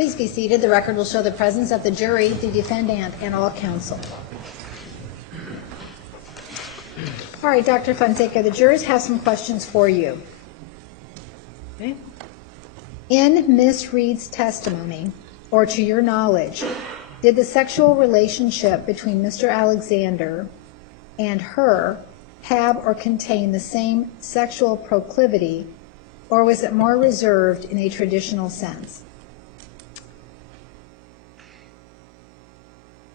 Please be seated. The record will show the presence of the jury, the defendant, and all counsel. All right, Dr. Fonseca, the jurors have some questions for you. Okay. In Ms. Reed's testimony, or to your knowledge, did the sexual relationship between Mr. Alexander and her have or contain the same sexual proclivity, or was it more reserved in a traditional sense?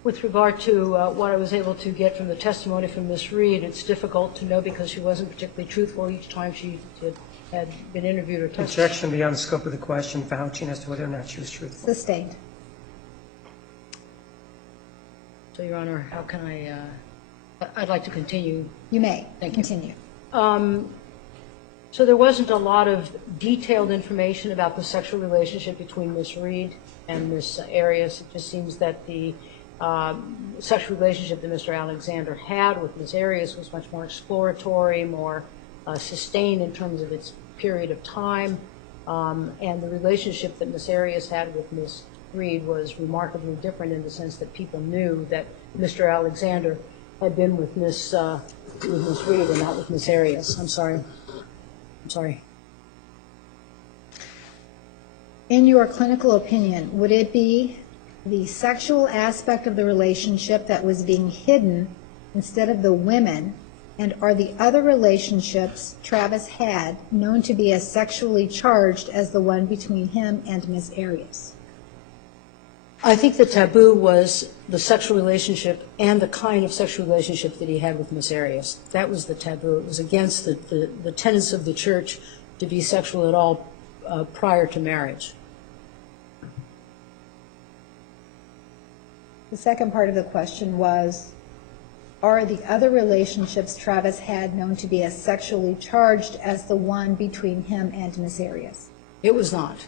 With regard to what I was able to get from the testimony from Ms. Reed, it's difficult to know because she wasn't particularly truthful each time she had been interviewed or testified. Objection beyond the scope of the question, vouching as to whether or not she was truthful. Sustained. So, Your Honor, how can I'd like to continue. You may. Thank you. Continue. So there wasn't a lot of detailed information about the sexual relationship between Ms. Reed and Ms. Arias. It just seems that the sexual relationship that Mr. Alexander had with Ms. Arias was much more exploratory, more sustained in terms of its period of time, and the relationship that Ms. Arias had with Ms. Reed was remarkably different in the sense that people knew that Mr. Alexander had been with Ms. Reed and not with Ms. Arias. I'm sorry. In your clinical opinion, would it be the sexual aspect of the relationship that was being hidden instead of the women, and are the other relationships Travis had known to be as sexually charged as the one between him and Ms. Arias? I think the taboo was the sexual relationship and the kind of sexual relationship that he had with Ms. Arias. That was the taboo. It was against the tenets of the church to be sexual at all prior to marriage. The second part of the question was, are the other relationships Travis had known to be as sexually charged as the one between him and Ms. Arias? It was not.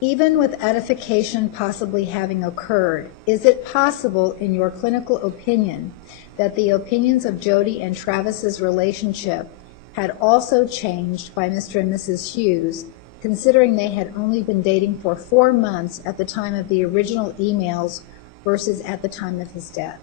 Even with edification possibly having occurred, is it possible, in your clinical opinion, that the opinions of Jodi and Travis's relationship had also changed by Mr. and Mrs. Hughes, considering they had only been dating for 4 months at the time of the original emails versus at the time of his death?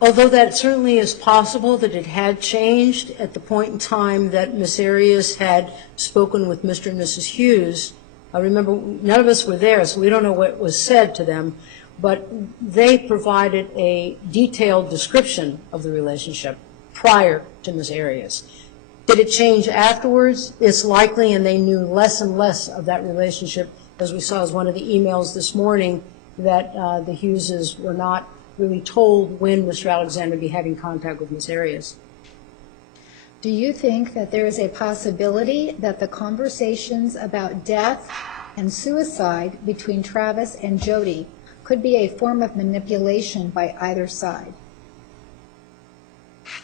Although that certainly is possible that it had changed at the point in time that Ms. Arias had spoken with Mr. and Mrs. Hughes. I remember none of us were there, so we don't know what was said to them, but they provided a detailed description of the relationship prior to Ms. Arias. Did it change afterwards? It's likely, and they knew less and less of that relationship, as we saw as one of the emails this morning, that the Hugheses were not really told when Mr. Alexander would be having contact with Ms. Arias. Do you think that there is a possibility that the conversations about death and suicide between Travis and Jodi could be a form of manipulation by either side?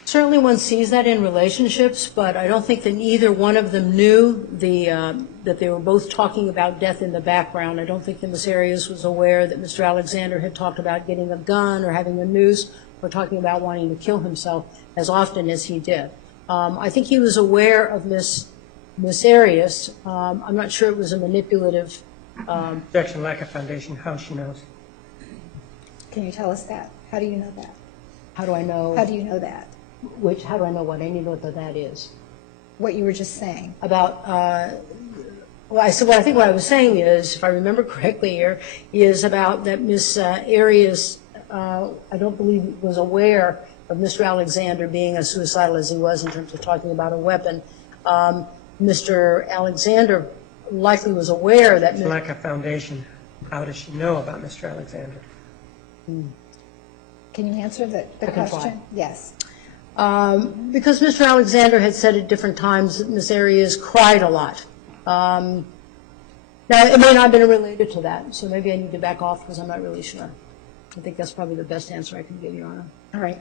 Certainly one sees that in relationships, but I don't think that either one of them knew that they were both talking about death in the background. I don't think that Ms. Arias was aware that Mr. Alexander had talked about getting a gun or having a noose or talking about wanting to kill himself as often as he did. I think he was aware of Ms. Arias. I'm not sure it was a manipulative. Objection, lack of foundation, how she knows. Can you tell us that? How do you know that? How do I know? How do you know that? How do I know what? I need to know what that is. What you were just saying. About, well, I think what I was saying is, if I remember correctly here, is about that Ms. Arias, I don't believe was aware of Mr. Alexander being as suicidal as he was in terms of talking about a weapon. Mr. Alexander likely was aware that... Lack of foundation, how does she know about Mr. Alexander? Can you answer the question? Try. Yes. Because Mr. Alexander had said at different times that Ms. Arias cried a lot. Now, it may not have been related to that, so maybe I need to back off because I'm not really sure. I think that's probably the best answer I can give, Your Honor. All right.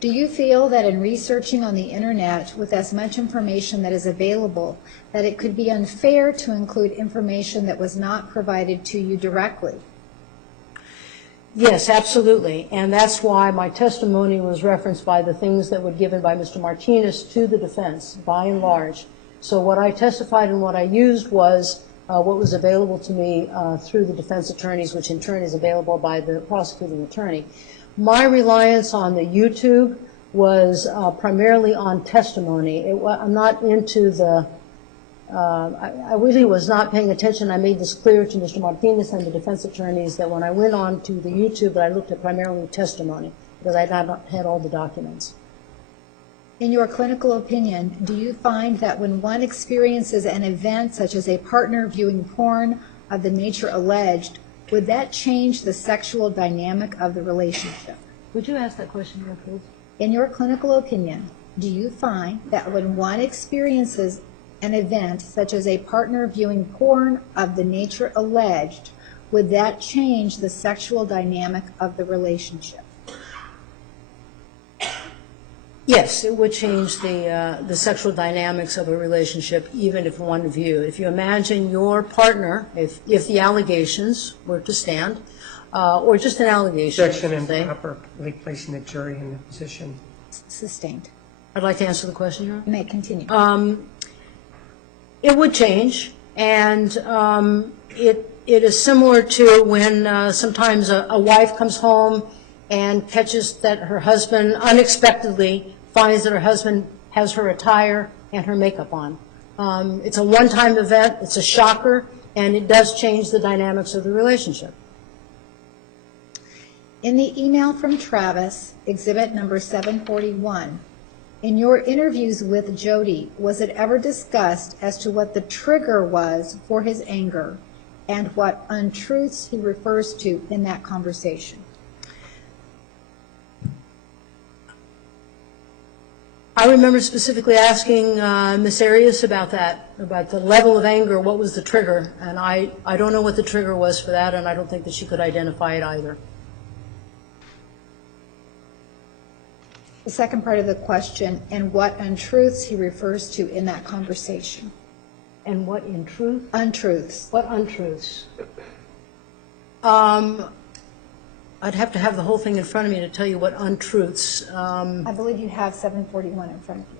Do you feel that in researching on the Internet with as much information that is available, that it could be unfair to include information that was not provided to you directly? Yes, absolutely. And that's why my testimony was referenced by the things that were given by Mr. Martinez to the defense, by and large. So what I testified and what I used was what was available to me through the defense attorneys, which in turn is available by the prosecuting attorney. My reliance on the YouTube was primarily on testimony. I'm not into the, I really was not paying attention. I made this clear to Mr. Martinez and the defense attorneys that when I went on to the YouTube, that I looked at primarily testimony because I had not had all the documents. In your clinical opinion, do you find that when one experiences an event such as a partner viewing porn of the nature alleged, would that change the sexual dynamic of the relationship? Would you ask that question again, please? In your clinical opinion, do you find that when one experiences an event such as a partner viewing porn of the nature alleged, would that change the sexual dynamic of the relationship? Yes, it would change the sexual dynamics of a relationship, even if one view. If you imagine your partner, if the allegations were to stand, or just an allegation. Objection improperly placing the jury in the position. Sustained. I'd like to answer the question, Your Honor. You may continue. It would change, and it is similar to when sometimes a wife comes home and catches that her husband unexpectedly finds that her husband has her attire and her makeup on. It's a one-time event, it's a shocker, and it does change the dynamics of the relationship. In the email from Travis, exhibit number 741, in your interviews with Jodi, was it ever discussed as to what the trigger was for his anger and what untruths he refers to in that conversation? I remember specifically asking Ms. Arias about that, about the level of anger, what was the trigger, and I don't know what the trigger was for that, and I don't think that she could identify it either. The second part of the question, and what untruths he refers to in that conversation. And what in truth? Untruths. What untruths? I'd have to have the whole thing in front of me to tell you what untruths. I believe you have 741 in front of you.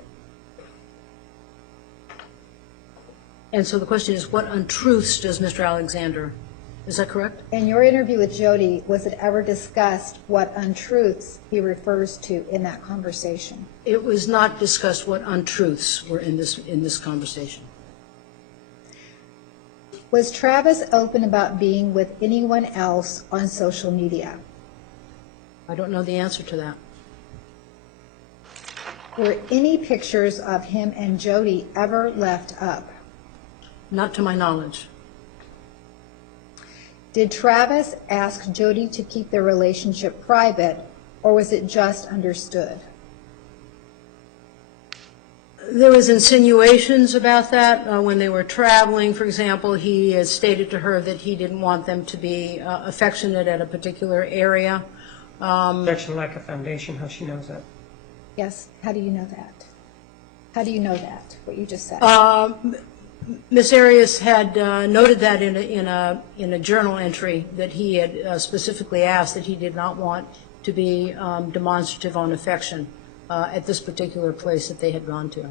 And so the question is, what untruths does Mr. Alexander, is that correct? In your interview with Jodi, was it ever discussed what untruths he refers to in that conversation? It was not discussed what untruths were in this conversation. Was Travis open about being with anyone else on social media? I don't know the answer to that. Were any pictures of him and Jodi ever left up? Not to my knowledge. Did Travis ask Jodi to keep their relationship private, or was it just understood? There was insinuations about that when they were traveling. For example, he had stated to her that he didn't want them to be affectionate at a particular area. Objection like a foundation, how she knows that. Yes, how do you know that? How do you know that, what you just said? Ms. Arias had noted that in a journal entry that he had specifically asked that he did not want to be demonstrative on affection at this particular place that they had gone to.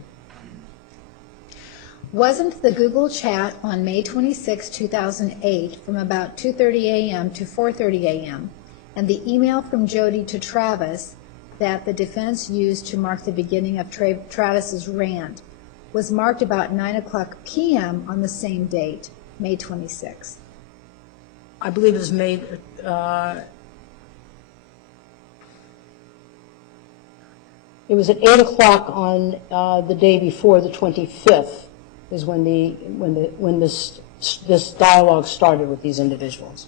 Wasn't the Google chat on May 26, 2008 from about 2:30 a.m. to 4:30 a.m. and the email from Jodi to Travis that the defense used to mark the beginning of Travis's rant was marked about 9:00 p.m. on the same date, May 26th? I believe it was made, it was at 8 o'clock on the day before, the 25th, is when this dialogue started with these individuals.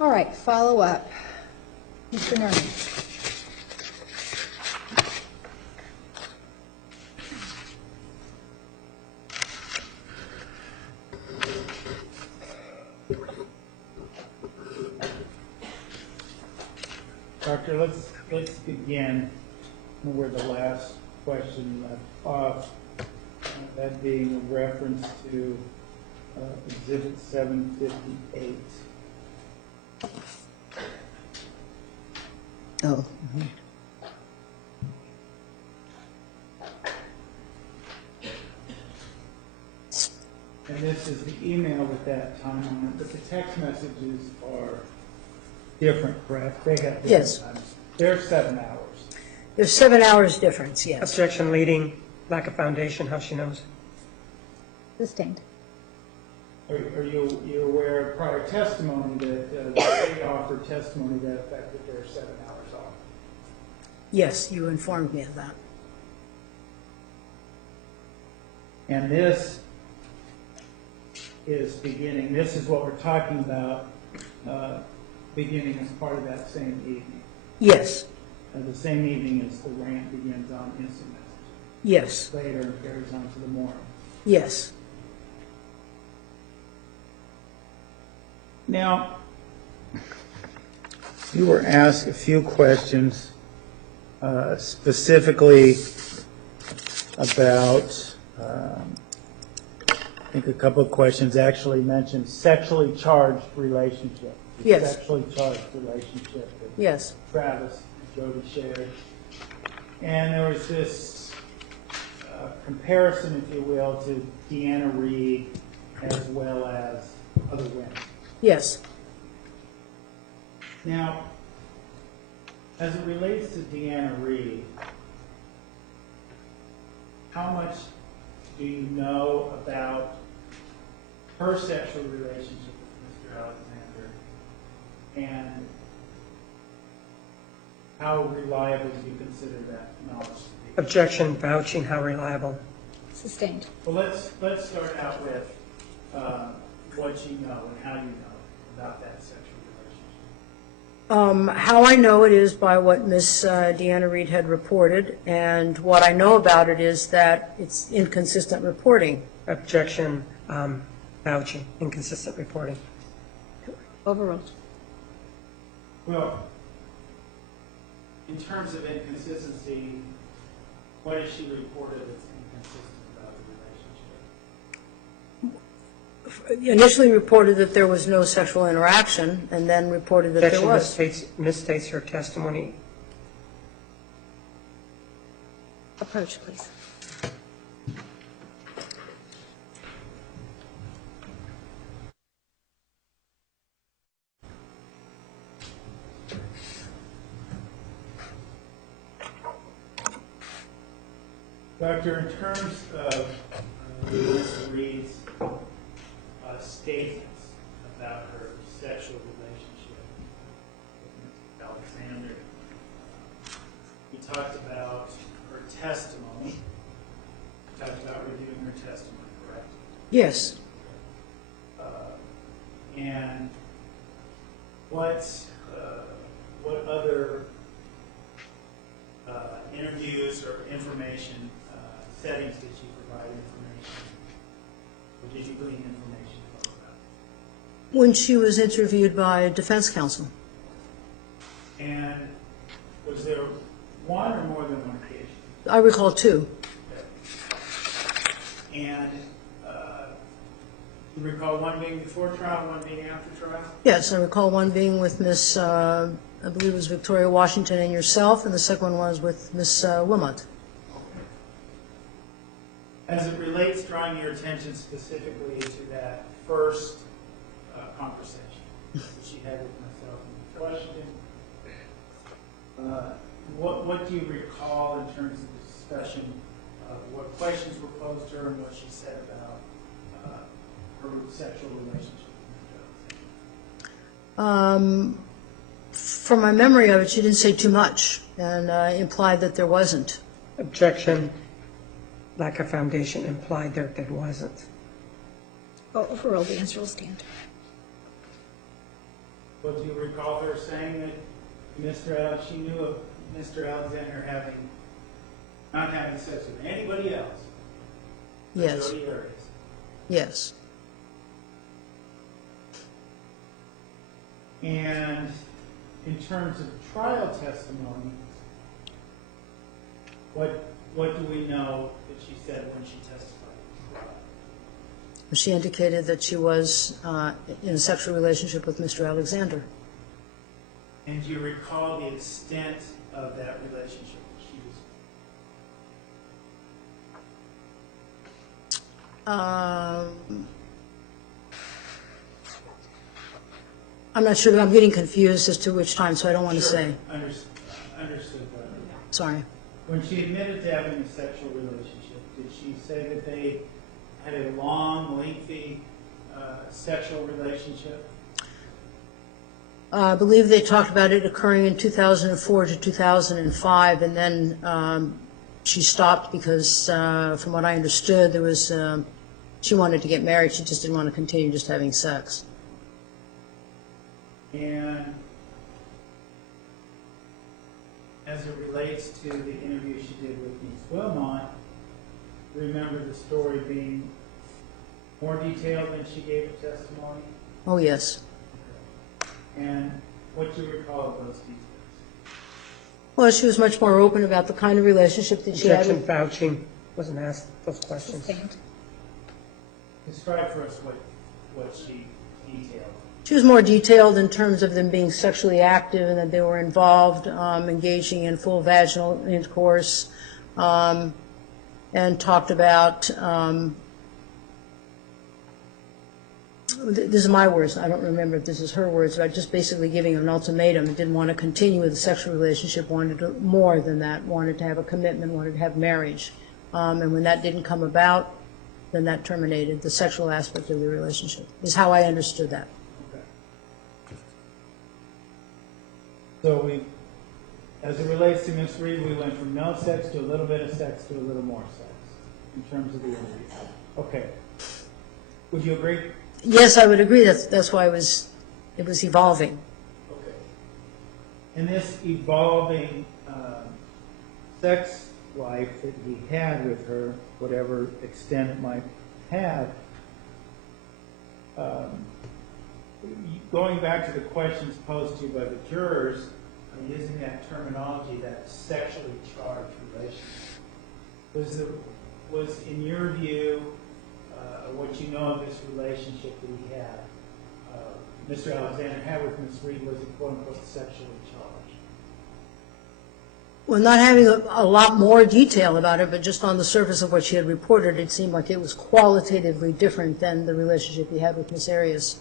All right, follow up. Mr. Norman. Doctor, let's begin where the last question left off, that being a reference to Exhibit 758. Oh. and this is the email with that time on it, but the text messages are different, correct? They have different Yes. times. They're 7 hours. There's 7 hours difference, yes. Objection leading, lack of foundation, how she knows. Sustained. Are you aware of prior testimony that the state offered testimony that affected their 7 hours off? Yes, you informed me of that. And this is beginning, this is what we're talking about, beginning as part of that same evening. Yes, The same evening as the rant begins on instant message. yes, Later and carries on to the morning. yes. Now, you were asked a few questions specifically about, I think a couple of questions actually mentioned sexually charged relationship. The Yes. Sexually charged relationship that Yes, Travis and Jodi shared. And there was this comparison, if you will, to Deanna Reed as well as other women. yes. Now, as it relates to Deanna Reed, how much do you know about her sexual relationship with Mr. Alexander, and how reliable do you consider that knowledge to be? Objection vouching, how reliable. Sustained. Well, let's start out with what you know and how you know about that sexual relationship. How I know it is by what Miss Deanna Reed had reported, and what I know about it is that it's inconsistent reporting. Objection vouching, inconsistent reporting. Overruled. Well, in terms of inconsistency, what has she reported that's inconsistent about the relationship? Initially reported that there was no sexual interaction, and then reported that there Objection was. misstates her testimony. Approach, please. Doctor, in terms of Ms. Reed's statements about her sexual relationship with Mr. Alexander, we talked about her testimony. We talked about reviewing her testimony, correct? Yes. And what other interviews or information settings did she provide information? Or did you glean information about? When she was interviewed by defense counsel. And was there one or more than one occasion? I recall two. And you recall one being before trial, one being after trial? Yes, I recall one being with Miss, I believe it was Victoria Washington and yourself, and the second one was with Miss Wilmot. As it relates, drawing your attention specifically to that first conversation that she had with myself and Washington, what do you recall in terms of the discussion of what questions were posed to her and what she said about her sexual relationship with Mr. Alexander? From my memory of it, she didn't say too much, and implied that there wasn't. Objection, lack of foundation, implied there wasn't. Overruled. The answer will stand. What do you recall her saying that she knew of Mr. Alexander not having sex with anybody else? Yes. Jodi Arias. Yes. And in terms of trial testimony, what do we know that she said when she testified? She indicated that she was in a sexual relationship with Mr. Alexander. And do you recall the extent of that relationship that she was? I'm not sure, I'm getting confused as to which time, so I don't want to say. Understood, Barbara. Sorry. When she admitted to having a sexual relationship, did she say that they had a long, lengthy sexual relationship? I believe they talked about it occurring in 2004 to 2005, and then she stopped because, from what I understood, there was she wanted to get married. She just didn't want to continue just having sex. And as it relates to the interview she did with Ms. Wilmot, remember the story being more detailed than she gave a testimony? Oh, yes. And what do you recall of those details? Well, she was much more open about the kind of relationship that she had. Objection vouching, wasn't asked those questions. Describe for us what she detailed. She was more detailed in terms of them being sexually active and that they were involved, engaging in full vaginal intercourse, and talked about, this is my words, I don't remember if this is her words, but just basically giving an ultimatum, didn't want to continue with the sexual relationship, wanted more than that, wanted to have a commitment, wanted to have marriage. And when that didn't come about, then that terminated the sexual aspect of the relationship, is how I understood that. So as it relates to Ms. Reed, we went from no sex to a little bit of sex to a little more sex in terms of the interview. Okay. Would you agree? Yes, I would agree. That's why it was evolving. Okay. And this evolving sex life that he had with her, whatever extent it might have, going back to the questions posed to you by the jurors, using that terminology, that sexually charged relationship, was in your view, what you know of this relationship that he had, Mr. Alexander had with Ms. Reed, was it quote-unquote sexually charged? Well, not having a lot more detail about it, but just on the surface of what she had reported, it seemed like it was qualitatively different than the relationship he had with Ms. Arias.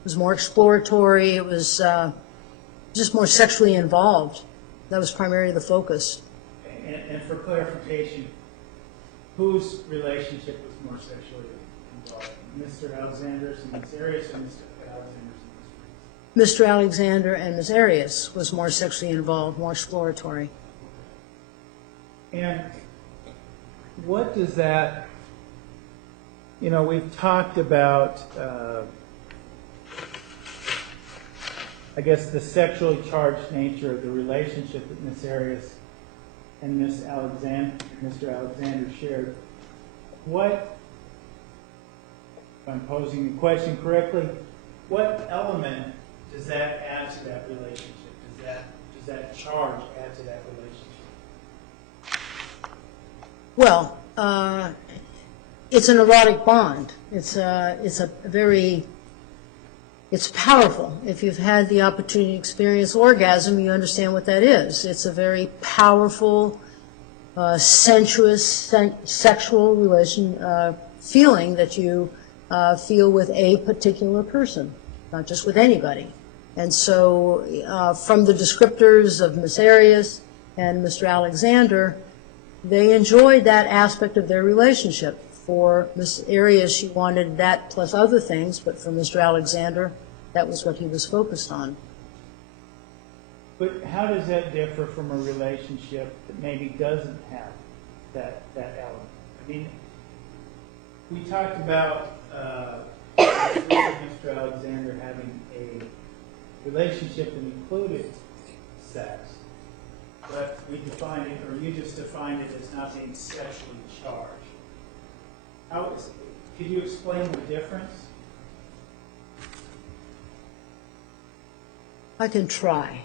It was more exploratory. It was just more sexually involved. That was primarily the focus. And for clarification, whose relationship was more sexually involved? Mr. Alexander's and Ms. Arias, or Mr. Alexander's and Ms. Reed? Mr. Alexander and Ms. Arias was more sexually involved, more exploratory. And what does that, we've talked about, I guess, the sexually charged nature of the relationship that Ms. Arias and Mr. Alexander shared. What, if I'm posing the question correctly, what element does that add to that relationship? Does that charge add to that relationship? Well, it's an erotic bond. It's powerful. If you've had the opportunity to experience orgasm, you understand what that is. It's a very powerful, sensuous, sexual feeling that you feel with a particular person, not just with anybody. And so from the descriptors of Ms. Arias and Mr. Alexander, they enjoyed that aspect of their relationship. For Ms. Arias, she wanted that plus other things, but for Mr. Alexander, that was what he was focused on. But how does that differ from a relationship that maybe doesn't have that element? I mean, we talked about Mr. Alexander having a relationship that included sex, but we defined it, or you just defined it as not being sexually charged. Could you explain the difference? I can try.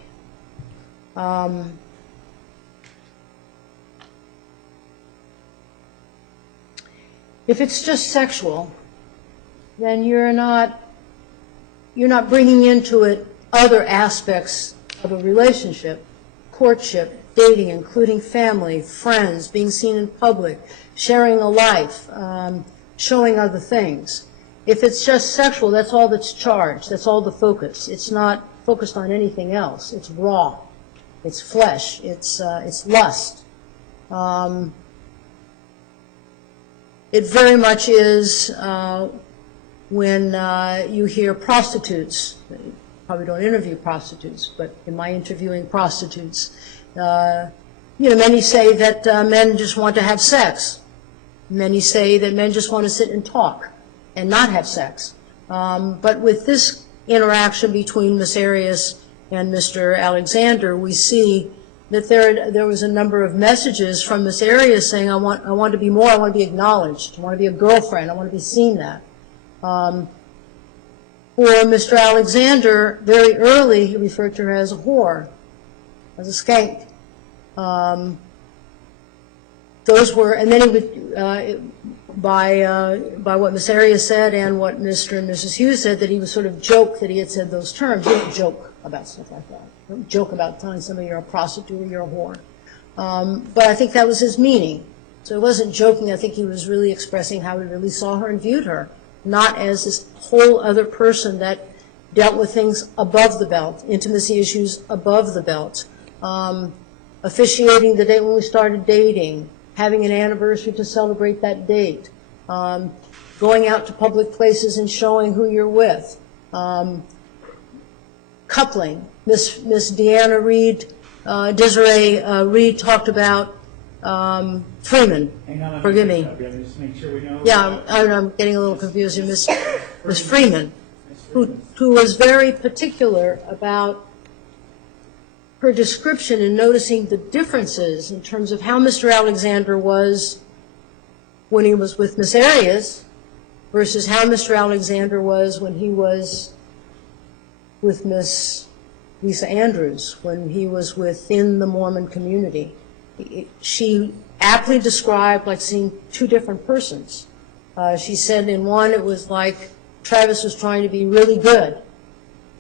If it's just sexual, then you're not bringing into it other aspects of a relationship, courtship, dating, including family, friends, being seen in public, sharing a life, showing other things. If it's just sexual, that's all that's charged. That's all the focus. It's not focused on anything else. It's raw. It's flesh. It's lust. It very much is when you hear prostitutes. You probably don't interview prostitutes, but in my interviewing prostitutes, many say that men just want to have sex. Many say that men just want to sit and talk and not have sex. But with this interaction between Miss Arias and Mr. Alexander, we see that there was a number of messages from Miss Arias saying, I want to be more, I want to be acknowledged, I want to be a girlfriend, I want to be seen that. For Mr. Alexander, very early, he referred to her as a whore, as a skank. Those were, and then he would, by what Miss Arias said and what Mr. and Mrs. Hughes said, that he would sort of joke that he had said those terms. He didn't joke about stuff like that. He didn't joke about telling somebody you're a prostitute or you're a whore. But I think that was his meaning. So he wasn't joking. I think he was really expressing how he really saw her and viewed her, not as this whole other person that dealt with things above the belt, intimacy issues above the belt, officiating the date when we started dating, having an anniversary to celebrate that date, going out to public places and showing who you're with, coupling. Miss Deanna Reed, Desiree Reed talked about Freeman. Hang on, Forgive me. Just make sure we know. Yeah, I'm getting a little confused. Miss Freeman, who was very particular about her description and noticing the differences in terms of how Mr. Alexander was when he was with Miss Arias versus how Mr. Alexander was when he was with Miss Lisa Andrews, when he was within the Mormon community. She aptly described like seeing two different persons. She said in one it was like Travis was trying to be really good,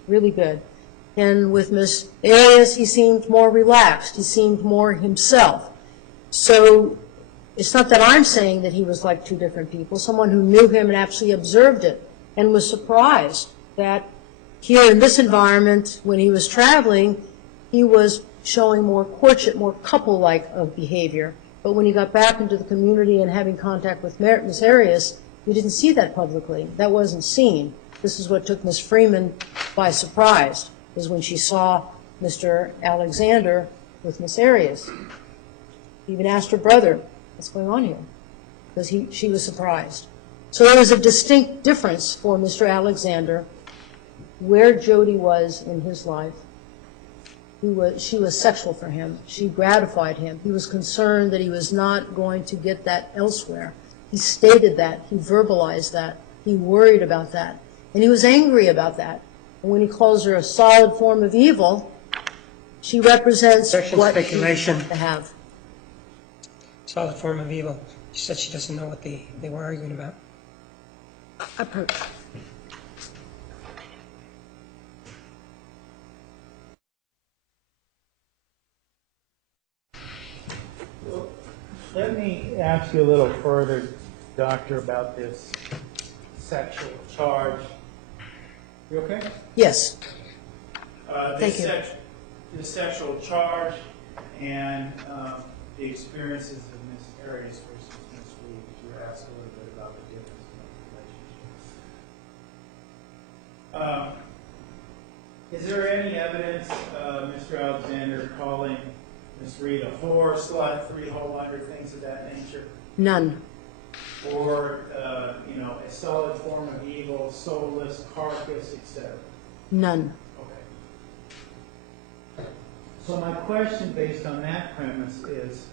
really good. And with Miss Arias, he seemed more relaxed. He seemed more himself. So it's not that I'm saying that he was like two different people. Someone who knew him and actually observed it and was surprised that here in this environment, when he was traveling, he was showing more courtship, more couple-like of behavior. But when he got back into the community and having contact with Miss Arias, we didn't see that publicly. That wasn't seen. This is what took Miss Freeman by surprise, is when she saw Mr. Alexander with Miss Arias. He even asked her brother, what's going on here? Because she was surprised. So there was a distinct difference for Mr. Alexander where Jodi was in his life. She was sexual for him. She gratified him. He was concerned that he was not going to get that elsewhere. He stated that. He verbalized that. He worried about that. And he was angry about that. And when he calls her a solid form of evil, she represents what speculation. He to have. Solid form of evil. She said she doesn't know what they were arguing about. Approach. Let me ask you a little further, Doctor, about this sexual charge. You okay? Yes. Thank you. The sexual charge and the experiences of Miss Arias versus Miss Reed. You were asked a little bit about the difference in the relationship. Is there any evidence of Mr. Alexander calling Miss Reed a whore, slut, 300 things of that nature? None. Or, a solid form of evil, soulless, carcass, etc.? None. Okay. So my question based on that premise is,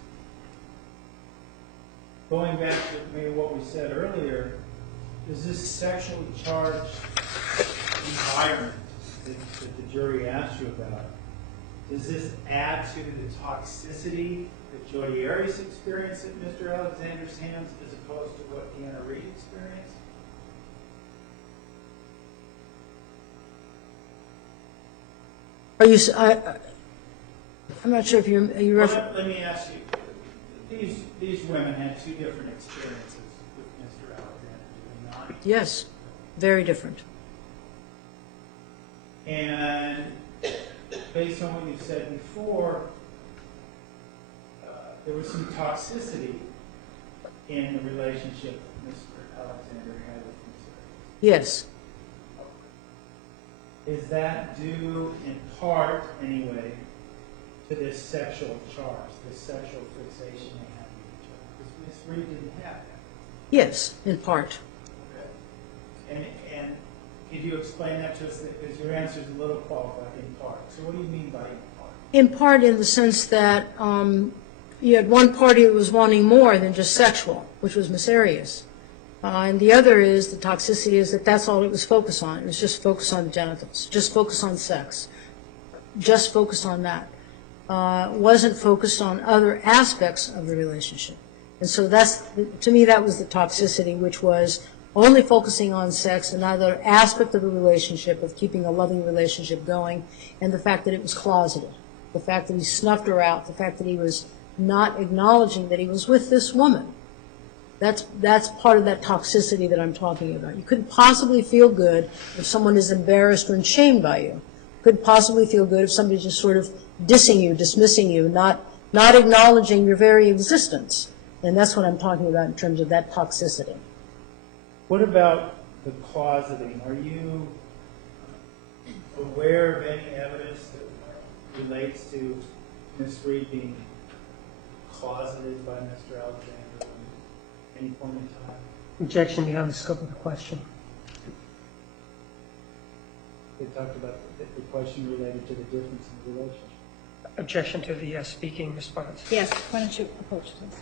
going back to maybe what we said earlier, does this sexually charged environment that the jury asked you about, does this add to the toxicity that Jodi Arias experienced at Mr. Alexander's hands as opposed to what Deanna Reed experienced? Are you? I'm not sure if you're. Let me ask you. These women had two different experiences with Mr. Alexander, did they not? Yes. Very different. And based on what you said before, there was some toxicity in the relationship Mr. Alexander had with Ms. Arias. Yes. Is that due in part, anyway, to this sexual charge, this sexual fixation they had with each other? Because Ms. Reed didn't have that. Yes, in part. Okay. And could you explain that to us? Because your answer is a little qualified, in part. So what do you mean by in part? In part in the sense that you had one party that was wanting more than just sexual, which was Ms. Arias. And the other is, the toxicity is that that's all it was focused on. It was just focused on the genitals, just focused on sex, just focused on that. Wasn't focused on other aspects of the relationship. And so that's, to me, that was the toxicity, which was only focusing on sex and other aspect of the relationship, of keeping a loving relationship going, and the fact that it was closeted, the fact that he snuffed her out, the fact that he was not acknowledging that he was with this woman. That's part of that toxicity that I'm talking about. You couldn't possibly feel good if someone is embarrassed or shamed by you. Couldn't possibly feel good if somebody's just sort of dissing you, dismissing you, not acknowledging your very existence. And that's what I'm talking about in terms of that toxicity. What about the closeting? Are you aware of any evidence that relates to Ms. Reed being closeted by Mr. Alexander at any point in time? Objection beyond the scope of the question. They talked about the question related to the difference in the relationship. Objection to the speaking response. Yes, why don't you approach this?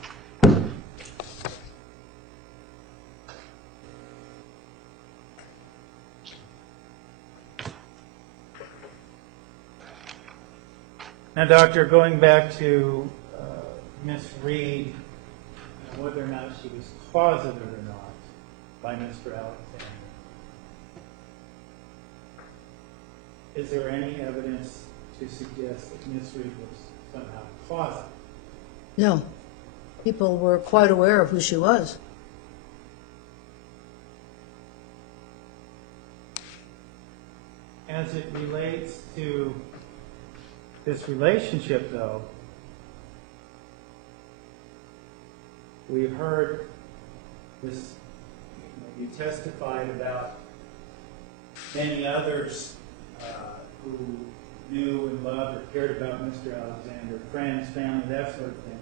Now, Doctor, going back to Ms. Reed, whether or not she was closeted or not by Mr. Alexander, is there any evidence to suggest that Ms. Reed was somehow closeted? No. People were quite aware of who she was. As it relates to this relationship, though, we've heard this, you testified about many others who knew and loved or cared about Mr. Alexander, friends, family, that sort of thing.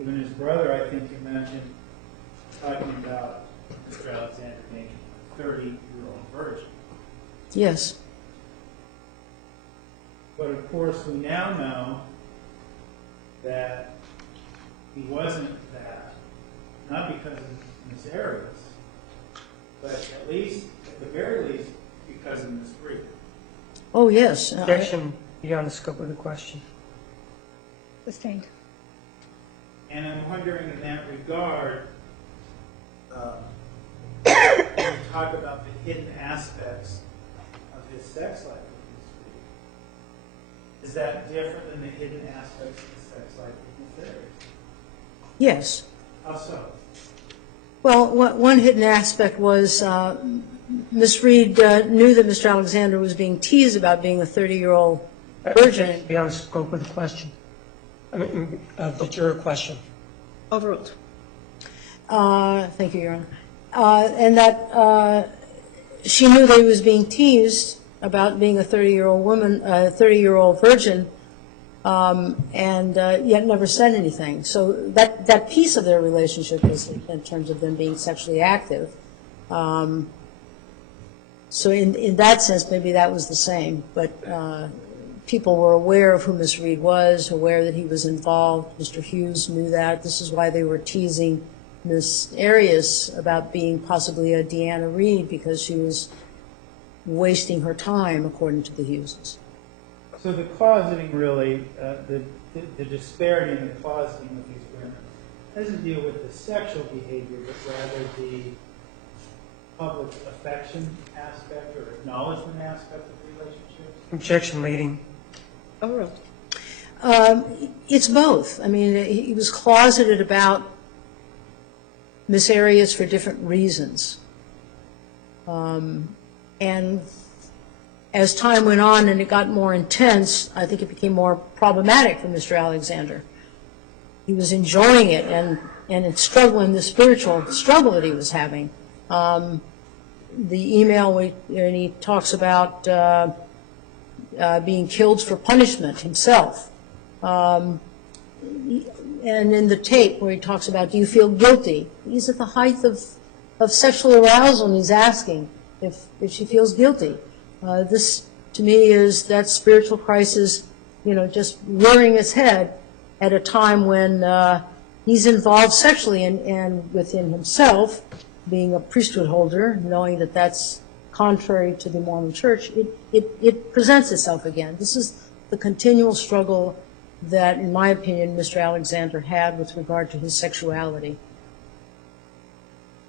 Even his brother, I think you mentioned, talking about Mr. Alexander being a 30-year-old virgin. Yes. But of course, we now know that he wasn't that, not because of Ms. Arias, but at least, at the very least, because of Ms. Reed. Oh, yes. Objection beyond the scope of the question. Sustained. And I'm wondering in that regard, when you talk about the hidden aspects of his sex life with Ms. Reed, is that different than the hidden aspects of his sex life with Ms. Arias? Yes. How so? Well, one hidden aspect was Ms. Reed knew that Mr. Alexander was being teased about being a 30-year-old virgin. Beyond the scope of the question. I mean, of the juror question. Overruled. Thank you, Your Honor. And that she knew that he was being teased about being a 30-year-old woman, a 30-year-old virgin, and yet never said anything. So that piece of their relationship is in terms of them being sexually active. So in that sense, maybe that was the same. But people were aware of who Ms. Reed was, aware that he was involved. Mr. Hughes knew that. This is why they were teasing Ms. Arias about being possibly a Deanna Reed, because she was wasting her time, according to the Hugheses. So the closeting really, the disparity in the closeting of these women doesn't deal with the sexual behavior, but rather the public affection aspect or acknowledgement aspect of the relationship? Objection leading. Overruled. It's both. I mean, he was closeted about Ms. Arias for different reasons. And as time went on and it got more intense, I think it became more problematic for Mr. Alexander. He was enjoying it and struggling, the spiritual struggle that he was having. The email, and he talks about being killed for punishment himself. And in the tape where he talks about, do you feel guilty? He's at the height of sexual arousal, and he's asking if she feels guilty. This, to me, is that spiritual crisis, just rearing its head at a time when he's involved sexually and within himself, being a priesthood holder, knowing that that's contrary to the Mormon Church, it presents itself again. This is the continual struggle that, in my opinion, Mr. Alexander had with regard to his sexuality.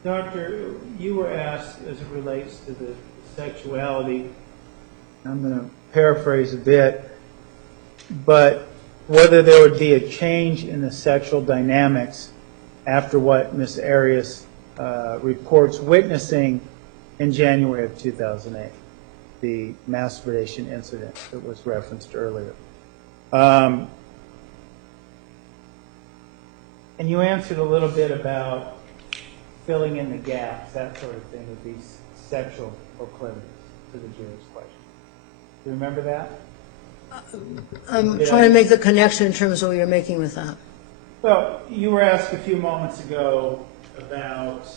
Doctor, you were asked as it relates to the sexuality, I'm going to paraphrase a bit, but whether there would be a change in the sexual dynamics after what Ms. Arias reports witnessing in January of 2008, the masturbation incident that was referenced earlier. And you answered a little bit about filling in the gaps, that sort of thing, with these sexual proclivities to the Jewish question. Do you remember that? I'm trying to make the connection in terms of what you're making with that. Well, you were asked a few moments ago about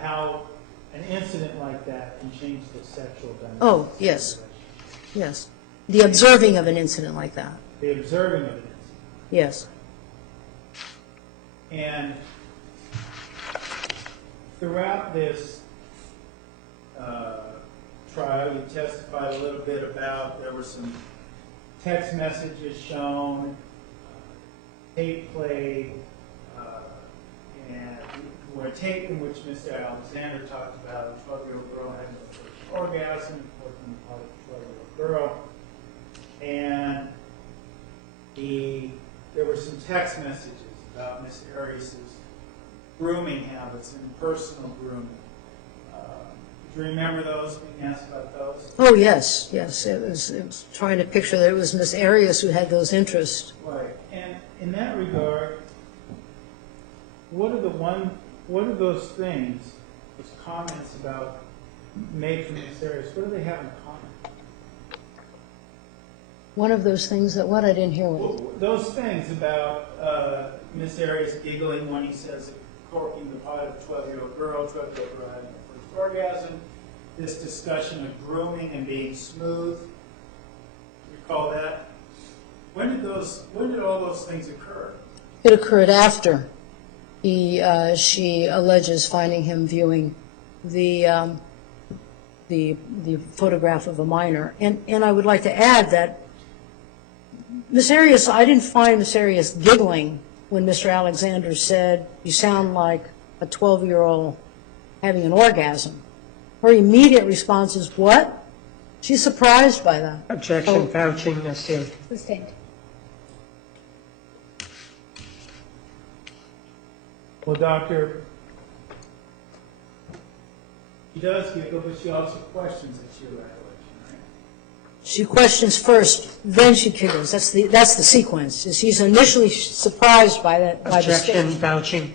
how an incident like that can change the sexual dynamics. Oh, yes. Yes. The observing of an incident like that. The observing of an incident. Yes. And throughout this trial, you testified a little bit about there were some text messages shown, tape played, and were a tape in which Mr. Alexander talked about a 12-year-old girl having a first orgasm, working part of a 12-year-old girl, and there were some text messages about Ms. Arias' grooming habits and personal grooming. Do you remember those, being asked about those? Oh, yes, yes. It was trying to picture that it was Miss Arias who had those interests. Right. And in that regard, what are those things, those comments about made from Miss Arias, what do they have in common? One of those things that what I didn't hear. Well, those things about Miss Arias giggling when he says corking the pot of a 12-year-old girl, 12-year-old girl having her first orgasm, this discussion of grooming and being smooth. Recall that? When did all those things occur? It occurred after she alleges finding him viewing the photograph of a minor. And I would like to add that Miss Arias, I didn't find Miss Arias giggling when Mr. Alexander said, "You sound like a 12-year-old having an orgasm." Her immediate response is, "What?" She's surprised by that. Objection, vouching, that's it. Sustained. Well, Doctor, she does giggle, but she also questions at your recollection, right? She questions first, then she giggles. That's the sequence. She's initially surprised by that. By the Objection, statement. vouching,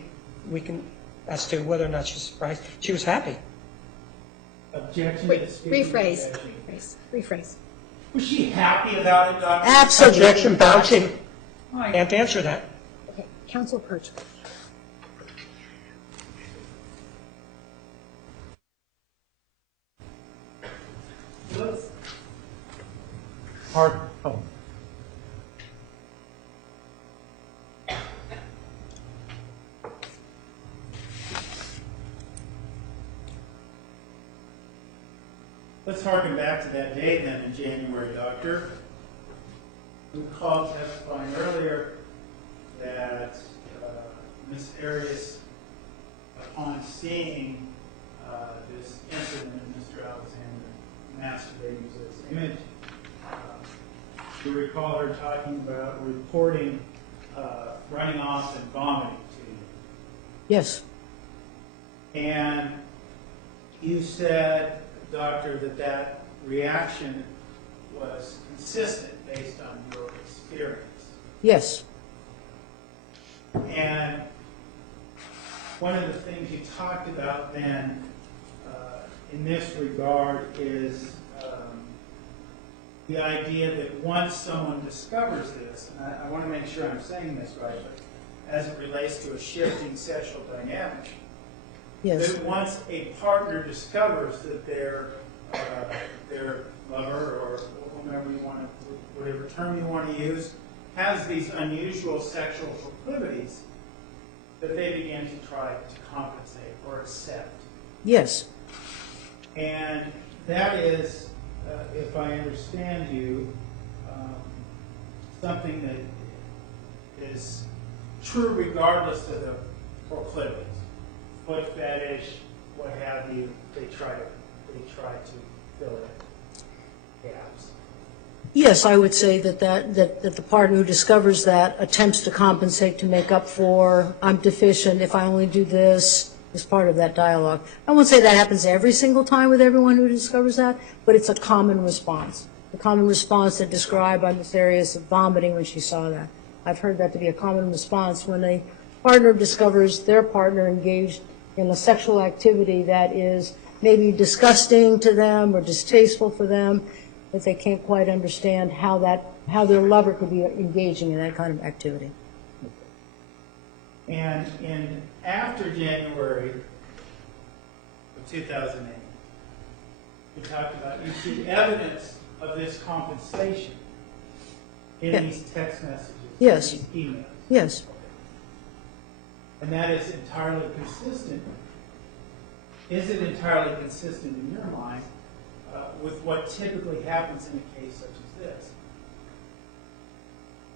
we can, as to whether or not she's surprised. She was happy. Objection Wait, to speaking rephrase. objection. Rephrase. Was she happy about it, Doctor? Absolutely. Objection, vouching, Right. can't answer that. Okay, Counsel Perch. Let's Let's harken back to that day then in January, Doctor. We recall testifying earlier that Ms. Arias, upon seeing this incident of Mr. Alexander masturbating to this image, you recall her talking about reporting running off and vomiting to you. Yes. And you said doctor, that reaction was consistent based on your experience. Yes. And one of the things you talked about then in this regard is the idea that once someone discovers this, and I want to make sure I'm saying this right, but as it relates to a shifting sexual dynamic, Yes. that once a partner discovers that their lover, or whatever term you want to use, has these unusual sexual proclivities, that they begin to try to compensate or accept. Yes. And that is, if I understand you, something that is true regardless of the proclivities. Foot fetish, what have you, they try to fill in gaps. Yes, I would say that the partner who discovers that attempts to compensate to make up for, I'm deficient, if I only do this, is part of that dialogue. I won't say that happens every single time with everyone who discovers that, but it's a common response. The common response that described by Ms. Arias of vomiting when she saw that. I've heard that to be a common response when a partner discovers their partner engaged in a sexual activity that is maybe disgusting to them or distasteful for them, that they can't quite understand how their lover could be engaging in that kind of activity. And after January of 2008, we talked about, you see evidence of this compensation in these text messages, Yes. in these emails. Yes. And that is entirely consistent. Is it entirely consistent in your mind with what typically happens in a case such as this?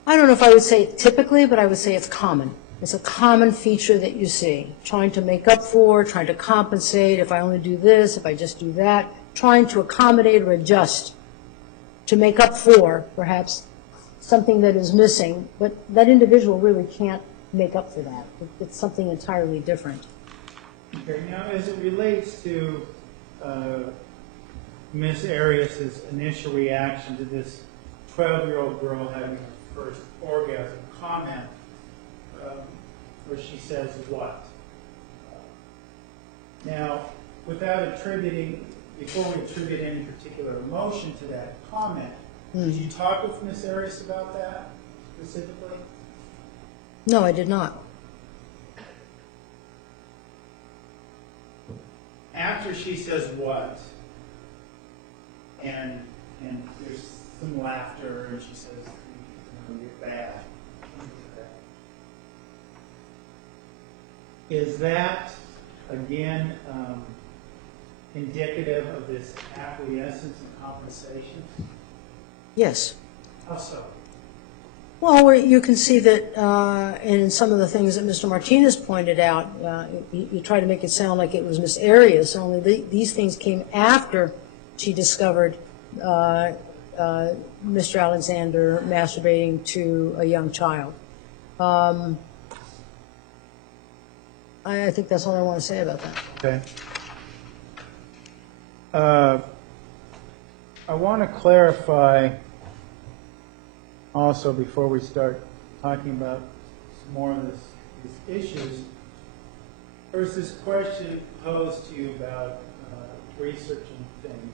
I don't know if I would say typically, but I would say it's common. It's a common feature that you see, trying to make up for, trying to compensate, if I only do this, if I just do that, trying to accommodate or adjust to make up for, perhaps, something that is missing, but that individual really can't make up for that. It's something entirely different. Okay, now as it relates to Ms. Arias' initial reaction to this 12-year-old girl having her first orgasm comment, where she says what? Now, without attributing, before we attribute any particular emotion to that comment, did you talk with Ms. Arias about that specifically? No, I did not. After she says what, and there's some laughter, and she says, you're bad. Is that, again, indicative of this acquiescence and compensation? Yes. How so? Well, you can see that in some of the things that Mr. Martinez pointed out, you try to make it sound like it was Ms. Arias, only these things came after she discovered Mr. Alexander masturbating to a young child. I think that's all I want to say about that. Okay. I want to clarify also, before we start talking about some more of these issues, there's this question posed to you about researching things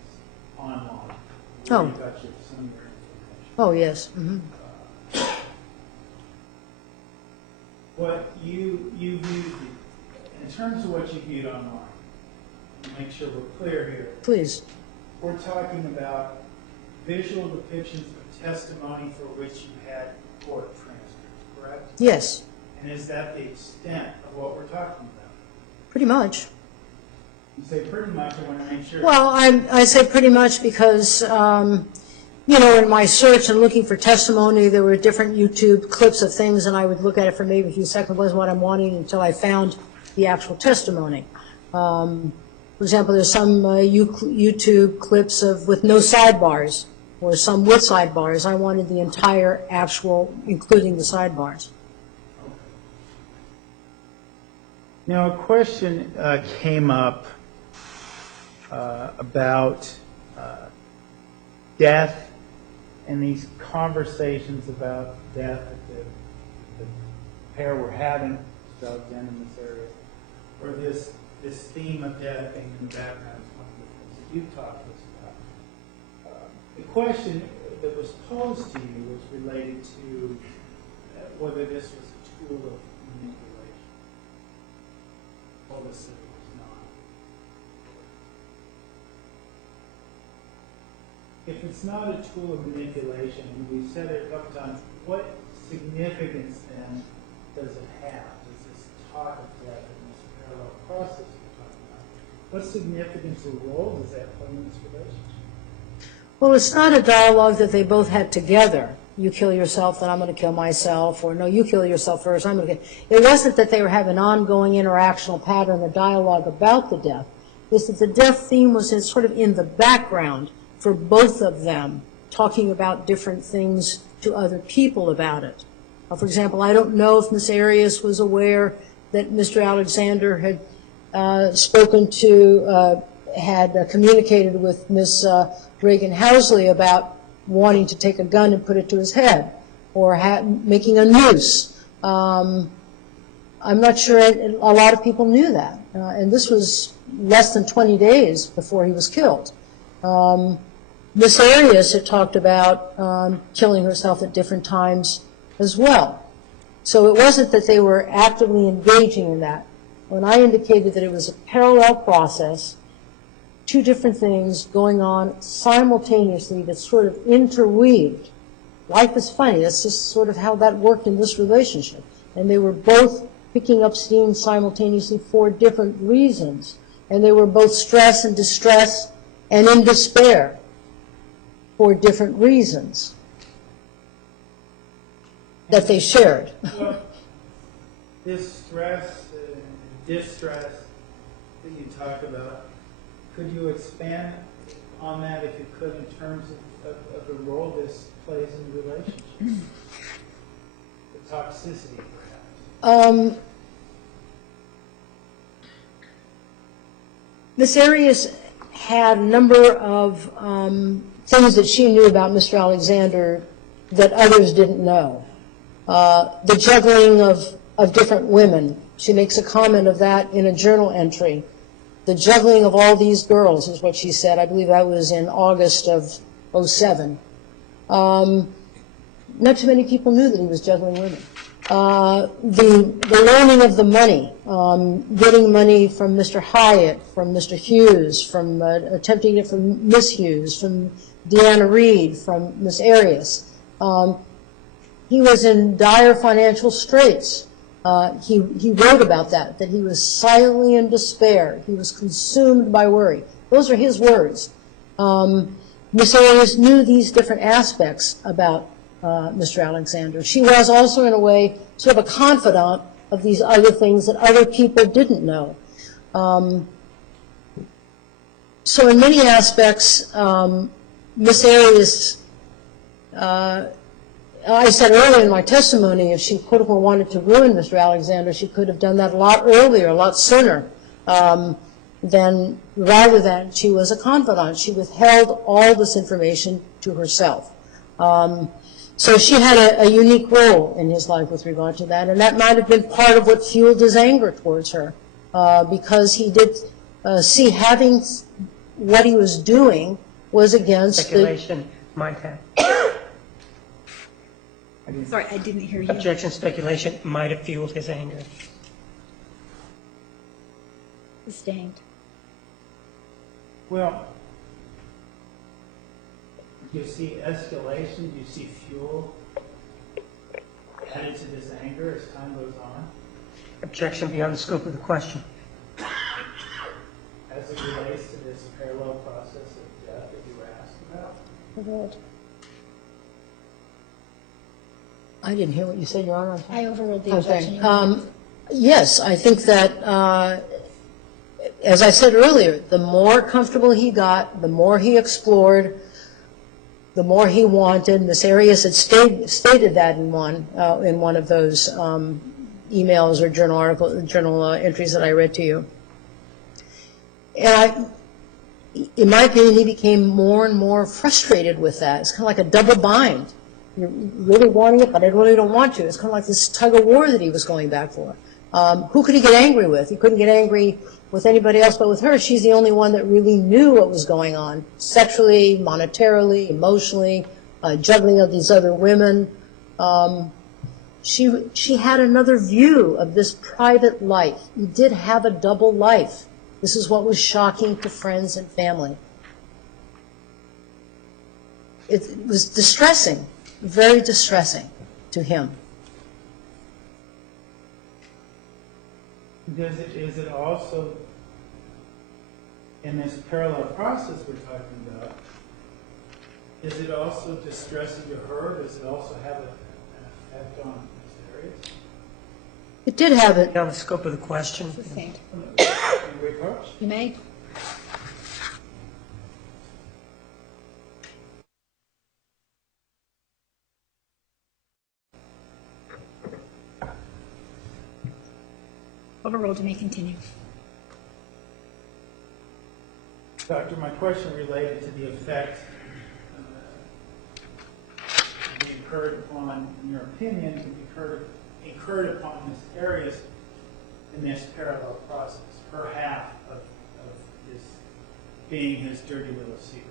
online. Oh. You got some of your information. Oh, yes. Mm-hmm. What you viewed, in terms of what you viewed online, to make sure we're clear here, Please. we're talking about visual depictions of testimony for which you had court transcripts, correct? Yes, And is that the extent of what we're talking about? pretty much. You say pretty much, I want to make sure. Well, I say pretty much because, in my search and looking for testimony, there were different YouTube clips of things, and I would look at it for maybe a few seconds, wasn't what I'm wanting, until I found the actual testimony. For example, there's some YouTube clips with no sidebars, or some with sidebars. I wanted the entire actual, including the sidebars. Now, a question came up about death and these conversations about death that the pair were having, Mr. Alexander and Ms. Arias, or this theme of death being in the background is one of the things that you've talked to us about. The question that was posed to you was related to whether this was a tool of manipulation. Told us that it was not. If it's not a tool of manipulation, and we've said it a couple times, what significance then does it have? Does this talk of death in this parallel process we're talking about, what significance or role does that play in this relationship? Well, it's not a dialogue that they both had together. You kill yourself, then I'm going to kill myself, or no, you kill yourself first, I'm going to kill. It wasn't that they were having an ongoing interactional pattern or dialogue about the death. It's that the death theme was sort of in the background for both of them, talking about different things to other people about it. For example, I don't know if Ms. Arias was aware that Mr. Alexander had communicated with Ms. Reagan Housley about wanting to take a gun and put it to his head, or making a noose. I'm not sure a lot of people knew that. And this was less than 20 days before he was killed. Ms. Arias had talked about killing herself at different times as well. So it wasn't that they were actively engaging in that. When I indicated that it was a parallel process, two different things going on simultaneously that sort of interweaved. Life is funny. That's just sort of how that worked in this relationship. And they were both picking up steam simultaneously for different reasons. And they were both stressed and distressed and in despair for different reasons that they shared. Well, this stress and distress that you talk about, could you expand on that, if you could, in terms of the role this plays in the relationship? The toxicity, perhaps. Ms. Arias had a number of things that she knew about Mr. Alexander that others didn't know. The juggling of different women. She makes a comment of that in a journal entry. The juggling of all these girls is what she said. I believe that was in August of '07. Not too many people knew that he was juggling women. The learning of the money, getting money from Mr. Hyatt, from Mr. Hughes, from attempting it from Miss Hughes, from Deanna Reed, from Miss Arias. He was in dire financial straits. He wrote about that he was silently in despair. He was consumed by worry. Those are his words. Miss Arias knew these different aspects about Mr. Alexander. She was also, in a way, sort of a confidant of these other things that other people didn't know. So in many aspects, Miss Arias, I said earlier in my testimony, if she could have wanted to ruin Mr. Alexander, she could have done that a lot earlier, a lot sooner, rather than she was a confidant. She withheld all this information to herself. So she had a unique role in his life with regard to that, and that might have been part of what fueled his anger towards her, because he did see having what he was doing was against Speculation might have. Sorry, I didn't hear you. Objection, speculation might have fueled his anger. Sustained. Well, do you see escalation? Do you see fuel added to this anger as time goes on? Objection beyond the scope of the question. As it relates to this parallel process of death that you were asked about? I didn't hear what you said, Your Honor. I overruled the objection. Okay. Yes, I think that, as I said earlier, the more comfortable he got, the more he explored, the more he wanted. Miss Arias had stated that in one of those emails or journal entries that I read to you. And in my opinion, he became more and more frustrated with that. It's kind of like a double bind. You're really wanting it, but I really don't want to. It's kind of like this tug of war that he was going back for. Who could he get angry with? He couldn't get angry with anybody else but with her. She's the only one that really knew what was going on, sexually, monetarily, emotionally, juggling of these other women. She had another view of this private life. He did have a double life. This is what was shocking to friends and family. It was distressing, very distressing to him. Is it also, in this parallel process we're talking about, is it also distressing to her? Does it also have an effect on Ms. Arias? It did have it. Beyond the scope of the question. Sustained. Reproach? You may. Overruled. You may continue. Doctor, my question related to the effect being incurred upon, in your opinion, to be incurred upon Ms. Arias in this parallel process, her half of his being his dirty little secret,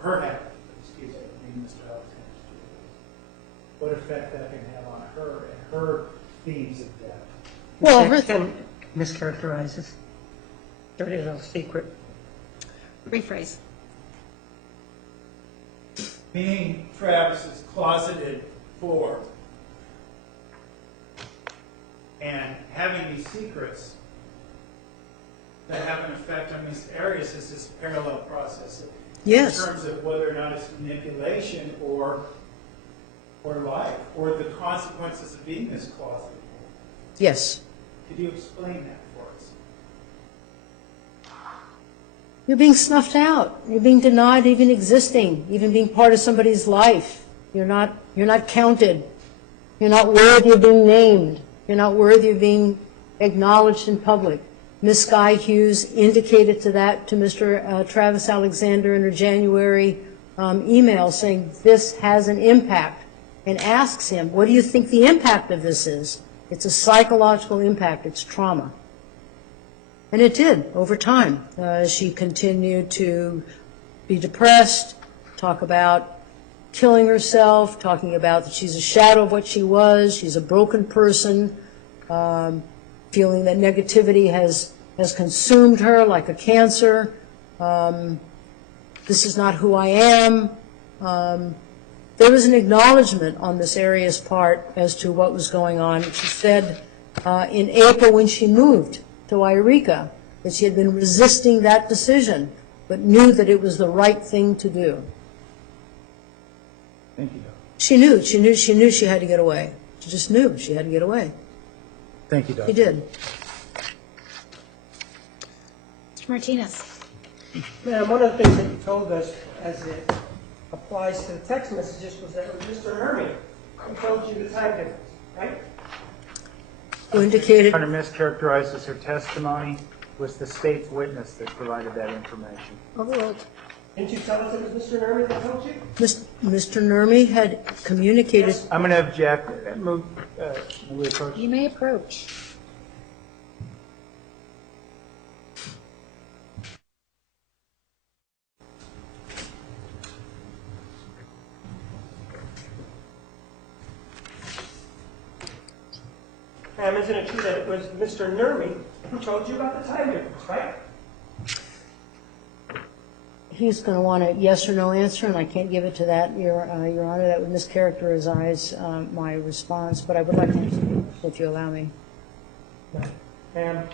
her half, excuse me, being Mr. Alexander's dirty little. What effect that can have on her and her themes of death? Well, Mischaracterizes. Dirty little secret. Rephrase. Being Travis's closeted whore and having these secrets that have an effect on Ms. Arias is this parallel process. Yes. In terms of whether or not it's manipulation or life, or the consequences of being this closeted whore. Yes. Could you explain that for us? You're being snuffed out. You're being denied even existing, even being part of somebody's life. You're not counted. You're not worthy of being named. You're not worthy of being acknowledged in public. Ms. Guy Hughes indicated that to Mr. Travis Alexander in her January email, saying this has an impact, and asks him, what do you think the impact of this is? It's a psychological impact. It's trauma. And it did over time. She continued to be depressed, talk about killing herself, talking about that she's a shadow of what she was, she's a broken person, feeling that negativity has consumed her like a cancer. This is not who I am. There was an acknowledgement on Ms. Arias' part as to what was going on. She said in April when she moved to Eureka that she had been resisting that decision, but knew that it was the right thing to do. Thank you, Doctor. She knew she had to get away. She just knew she had to get away. Thank you, Doctor. She did. Mr. Martinez. Ma'am, one of the things that you told us as it applies to the text messages was that it was Mr. Hermie who told you the time difference, right? Who indicated, Under mischaracterizes her testimony, was the state's witness that provided that information. Overruled. Didn't you tell us it was Mr. Hermie that told you? Mr. Nurmi had communicated. I'm going to object. Move, we approach. You may approach. Ma'am, isn't it true that it was Mr. Nurmi who told you about the time difference, right? He's going to want a yes or no answer, and I can't give it to that, Your Honor. That would mischaracterize my response, but I would like to answer you, if you allow me. Ma'am,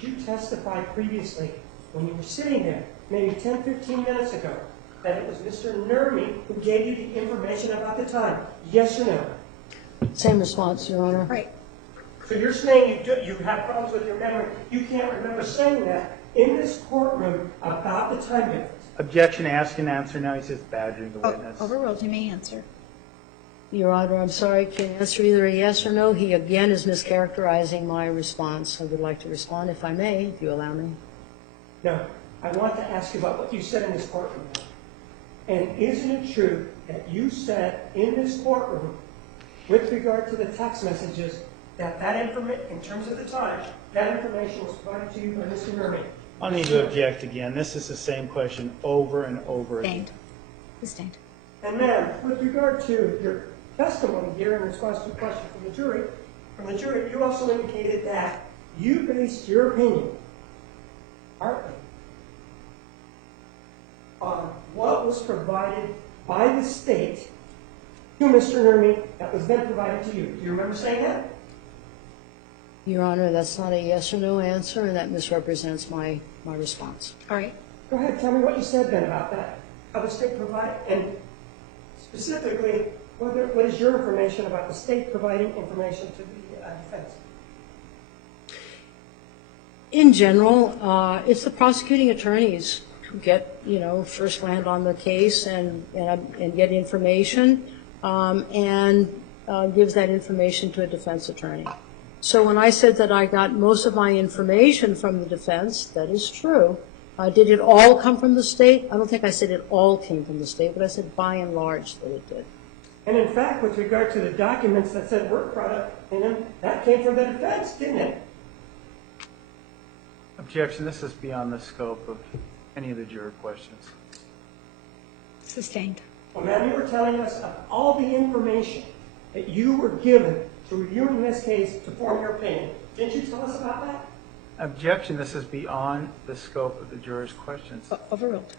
did you testify previously when you were sitting there, maybe 10, 15 minutes ago, that it was Mr. Nurmi who gave you the information about the time? Yes or no? Same response, Your Honor. Right. So you're saying you have problems with your memory. You can't remember saying that in this courtroom about the time difference. Objection, ask and answer. Now he says badgering the witness. Overruled. You may answer. Your Honor, I'm sorry, I can't answer either a yes or no. He again is mischaracterizing my response. I would like to respond, if I may, if you allow me. No. I want to ask you about what you said in this courtroom. And isn't it true that you said in this courtroom, with regard to the text messages, that information, in terms of the time, that information was provided to you by Mr. Nermi? I'll need to object again. This is the same question over and over again. Sustained. And ma'am, with regard to your testimony here in response to a question from the jury, you also indicated that you based your opinion partly on what was provided by the state to Mr. Nermi that was then provided to you. Do you remember saying that? Your Honor, that's not a yes or no answer, and that misrepresents my response. All right. Go ahead, tell me what you said then about that. How the state provided, and specifically, what is your information about the state providing information to the defense? In general, it's the prosecuting attorneys who get, first land on the case and get information, and gives that information to a defense attorney. So when I said that I got most of my information from the defense, that is true. Did it all come from the state? I don't think I said it all came from the state, but I said by and large that it did. And in fact, with regard to the documents that said work product in them, that came from the defense, didn't it? Objection. This is beyond the scope of any of the juror questions. Sustained. Well, ma'am, you were telling us of all the information that you were given to reviewing this case to form your opinion. Didn't you tell us about that? Objection. This is beyond the scope of the jurors' questions. Overruled.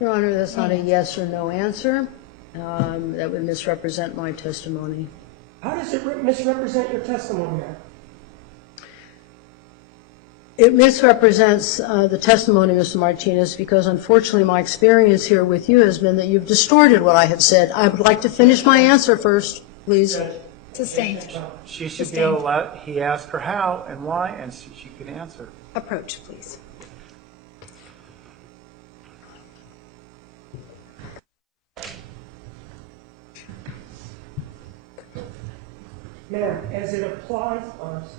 Your Honor, that's not a yes or no answer. That would misrepresent my testimony. How does it misrepresent your testimony, ma'am? It misrepresents the testimony, Mr. Martinez, because unfortunately my experience here with you has been that you've distorted what I have said. I would like to finish my answer first, please. Sustained. She should be able to let, he asked her how and why, and she could answer. Approach, please. Ma'am, as it applies on us.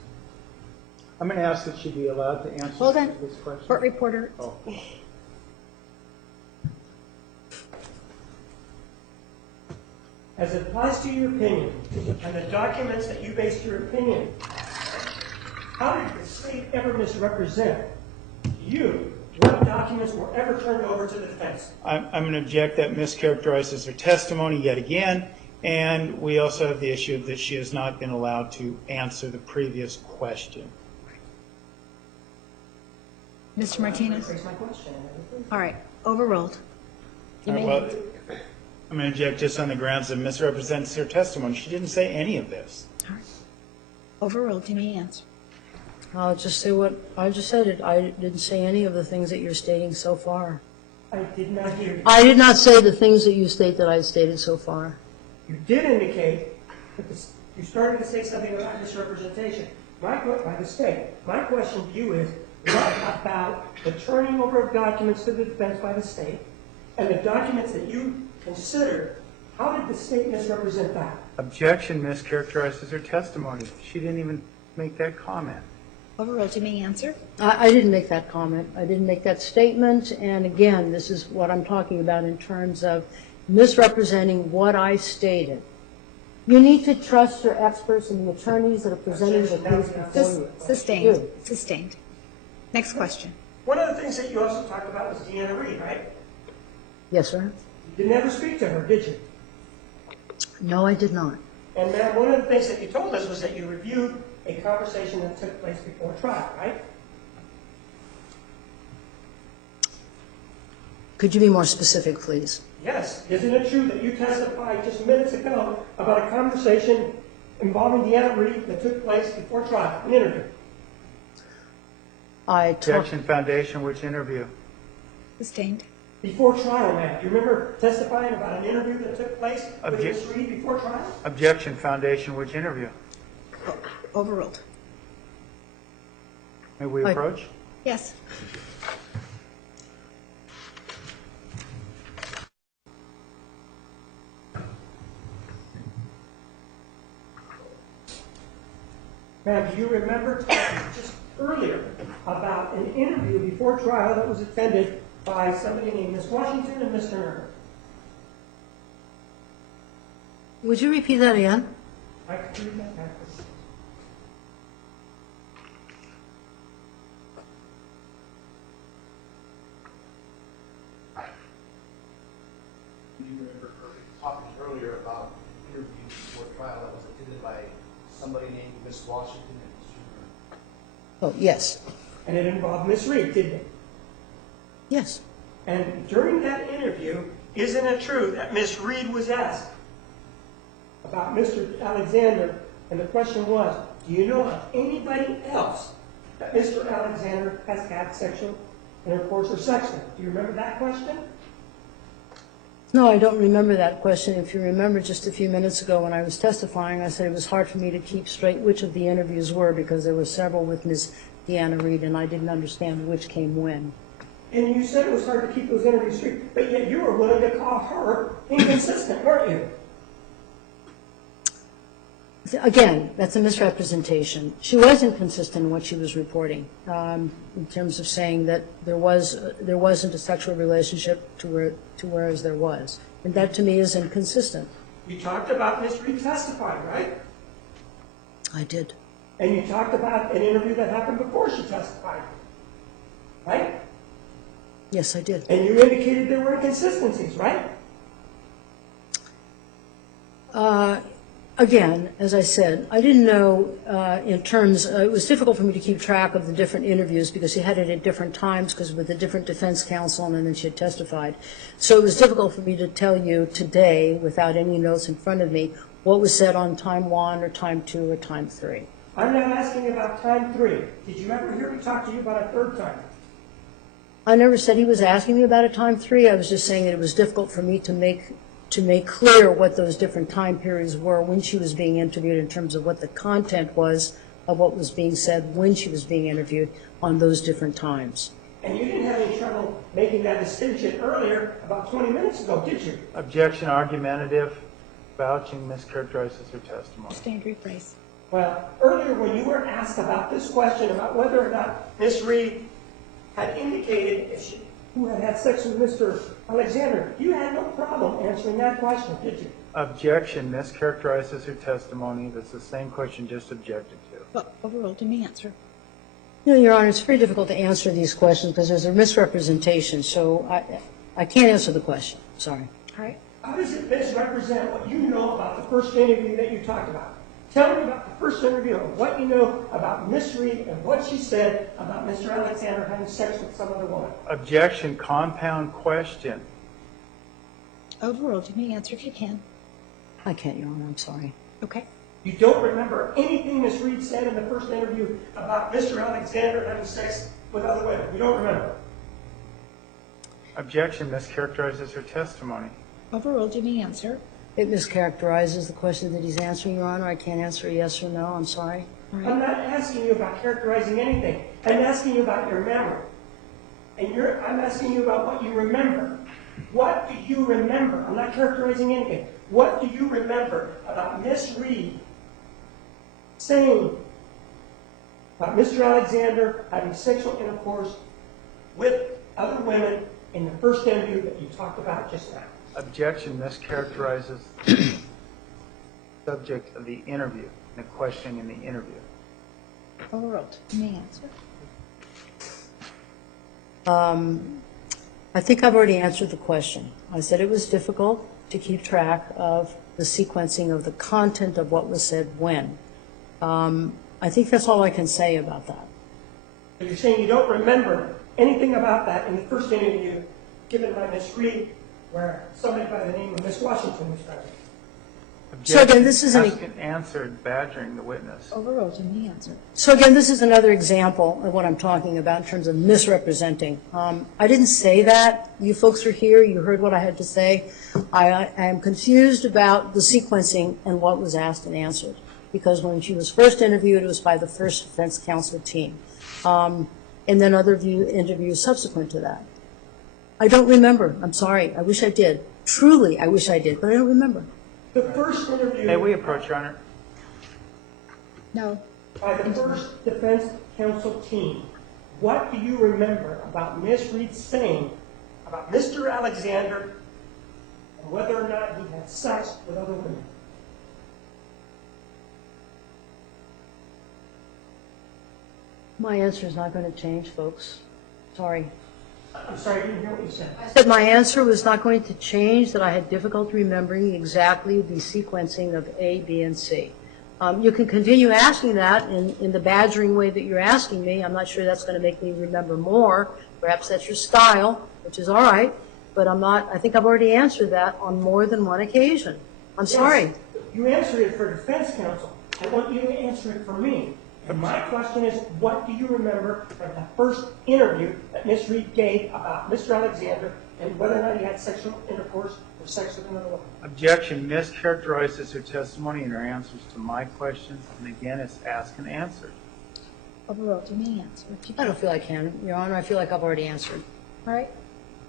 I'm going to ask that she be allowed to answer Hold on. this question. Court reporter. Oh. As it applies to your opinion and the documents that you based your opinion, how did the state ever misrepresent you? What documents were ever turned over to the defense? I'm going to object that mischaracterizes her testimony yet again, and we also have the issue that she has not been allowed to answer the previous question. Mr. Martinez. Rephrase my question. All right. Overruled. You may Well, I'm going to object just on the grounds that misrepresents her testimony. She didn't say any of this. All right. Overruled. You may answer. I'll just say what I just said. I didn't say any of the things that you're stating so far. I did not hear you. I did not say the things that you state that I stated so far. You did indicate that you started to say something about misrepresentation by the state. My question to you is, what about the turning over of documents to the defense by the state and the documents that you considered? How did the state misrepresent that? Objection mischaracterizes her testimony. She didn't even make that comment. Overruled. You may answer. I didn't make that comment. I didn't make that statement. And again, this is what I'm talking about in terms of misrepresenting what I stated. You need to trust your experts and the attorneys that are presenting the case before you. Sustained. Sustained. Next question. One of the things that you also talked about was Deanna Reed, right? Yes, sir. You did never speak to her, did you? No, I did not. And ma'am, one of the things that you told us was that you reviewed a conversation that took place before trial, right? Could you be more specific, please? Yes. Isn't it true that you testified just minutes ago about a conversation involving Deanna Reed that took place before trial, an interview? Objection foundation, which interview? Sustained. Before trial, ma'am. Do you remember testifying about an interview that took place with Ms. Reed before trial? Objection foundation, which interview? Overruled. May we approach? Yes. Ma'am, do you remember talking just earlier about an interview before trial that was attended by somebody named Miss Washington and Mr. Nerman. Would you repeat that again? I could read that back. You remember talking earlier about interviews before trial that was attended by somebody named Miss Washington and Mr. Oh, yes. And it involved Miss Reed, didn't it? Yes. And during that interview, isn't it true that Miss Reed was asked about Mr. Alexander, and the question was, do you know of anybody else that Mr. Alexander has had sexual intercourse or sex with? Do you remember that question? No, I don't remember that question. If you remember just a few minutes ago when I was testifying, I said it was hard for me to keep straight which of the interviews were because there were several with Ms. Deanna Reed, and I didn't understand which came when. And you said it was hard to keep those interviews straight, but yet you were willing to call her inconsistent, weren't you? Again, that's a misrepresentation. She was inconsistent in what she was reporting in terms of saying that there wasn't a sexual relationship to whereas there was. And that to me is inconsistent. You talked about Miss Reed testifying, right? I did. And you talked about an interview that happened before she testified, right? Yes, I did. And you indicated there were inconsistencies, right? Again, as I said, I didn't know in terms, it was difficult for me to keep track of the different interviews because she had it at different times because with a different defense counsel and then she had testified. So it was difficult for me to tell you today, without any notes in front of me, what was said on time 1 or time 2 or time 3. I'm not asking about time 3. Did you ever hear me talk to you about a third time? I never said he was asking me about a time 3. I was just saying that it was difficult for me to make clear what those different time periods were when she was being interviewed in terms of what the content was of what was being said when she was being interviewed on those different times. And you didn't have any trouble making that distinction earlier about 20 minutes ago, did you? Objection, argumentative, vouching mischaracterizes her testimony. Stand rephrase. Well, earlier when you were asked about this question about whether or not Miss Reed had indicated if she, who had had sex with Mr. Alexander, you had no problem answering that question, did you? Objection, mischaracterizes her testimony. That's the same question just objected to. Well, overruled, give me the answer. You know, Your Honor, it's very difficult to answer these questions because there's a misrepresentation, so I can't answer the question. Sorry. All right. How does it misrepresent what you know about the first interview that you talked about? Tell me about the first interview and what you know about Miss Reed and what she said about Mr. Alexander having sex with some other woman. Objection, compound question. Overruled, give me the answer if you can. I can't, Your Honor. I'm sorry. Okay. You don't remember anything Miss Reed said in the first interview about Mr. Alexander having sex with other women. You don't remember. Objection, mischaracterizes her testimony. Overruled, give me the answer. It mischaracterizes the question that he's answering, Your Honor. I can't answer yes or no. I'm sorry. All I'm right. not asking you about characterizing anything. I'm asking you about your memory. And I'm asking you about what you remember. What do you remember? I'm not characterizing anything. What do you remember about Miss Reed saying about Mr. Alexander having sexual intercourse with other women in the first interview that you talked about just now? Objection, mischaracterizes the subject of the interview, the question in the interview. Overruled, give me the answer. I think I've already answered the question. I said it was difficult to keep track of the sequencing of the content of what was said when. I think that's all I can say about that. So you're saying you don't remember anything about that in the first interview given by Miss Reed, where somebody by the name of Miss Washington was present. So again, this is Asked and answered, badgering the witness. Overruled, give me the answer. So again, this is another example of what I'm talking about in terms of misrepresenting. I didn't say that. You folks are here. You heard what I had to say. I am confused about the sequencing and what was asked and answered. Because when she was first interviewed, it was by the first defense counsel team. And then other interviews subsequent to that. I don't remember. I'm sorry. I wish I did. Truly, I wish I did, but I don't remember. The first interview. May we approach, Your Honor? No. by the first defense counsel team. What do you remember about Ms. Reed saying about Mr. Alexander and whether or not he had sex with other women? My answer is not going to change, folks. Sorry. I'm sorry, I didn't hear what you said. I said my answer was not going to change, that I had difficulty remembering exactly the sequencing of A, B, and C. You can continue asking that in the badgering way that you're asking me. I'm not sure that's going to make me remember more. Perhaps that's your style, which is all right, but I'm not, I think I've already answered that on more than one occasion. I'm sorry. Yes, you answered it for defense counsel. I want you to answer it for me. And my question is, what do you remember of the first interview that Ms. Reed gave about Mr. Alexander and whether or not he had sexual intercourse or sex with another woman? Objection mischaracterizes her testimony and her answers to my questions, and again, it's asked and answered. Overruled. You may answer. I don't feel I can, Your Honor. I feel like I've already answered. All right.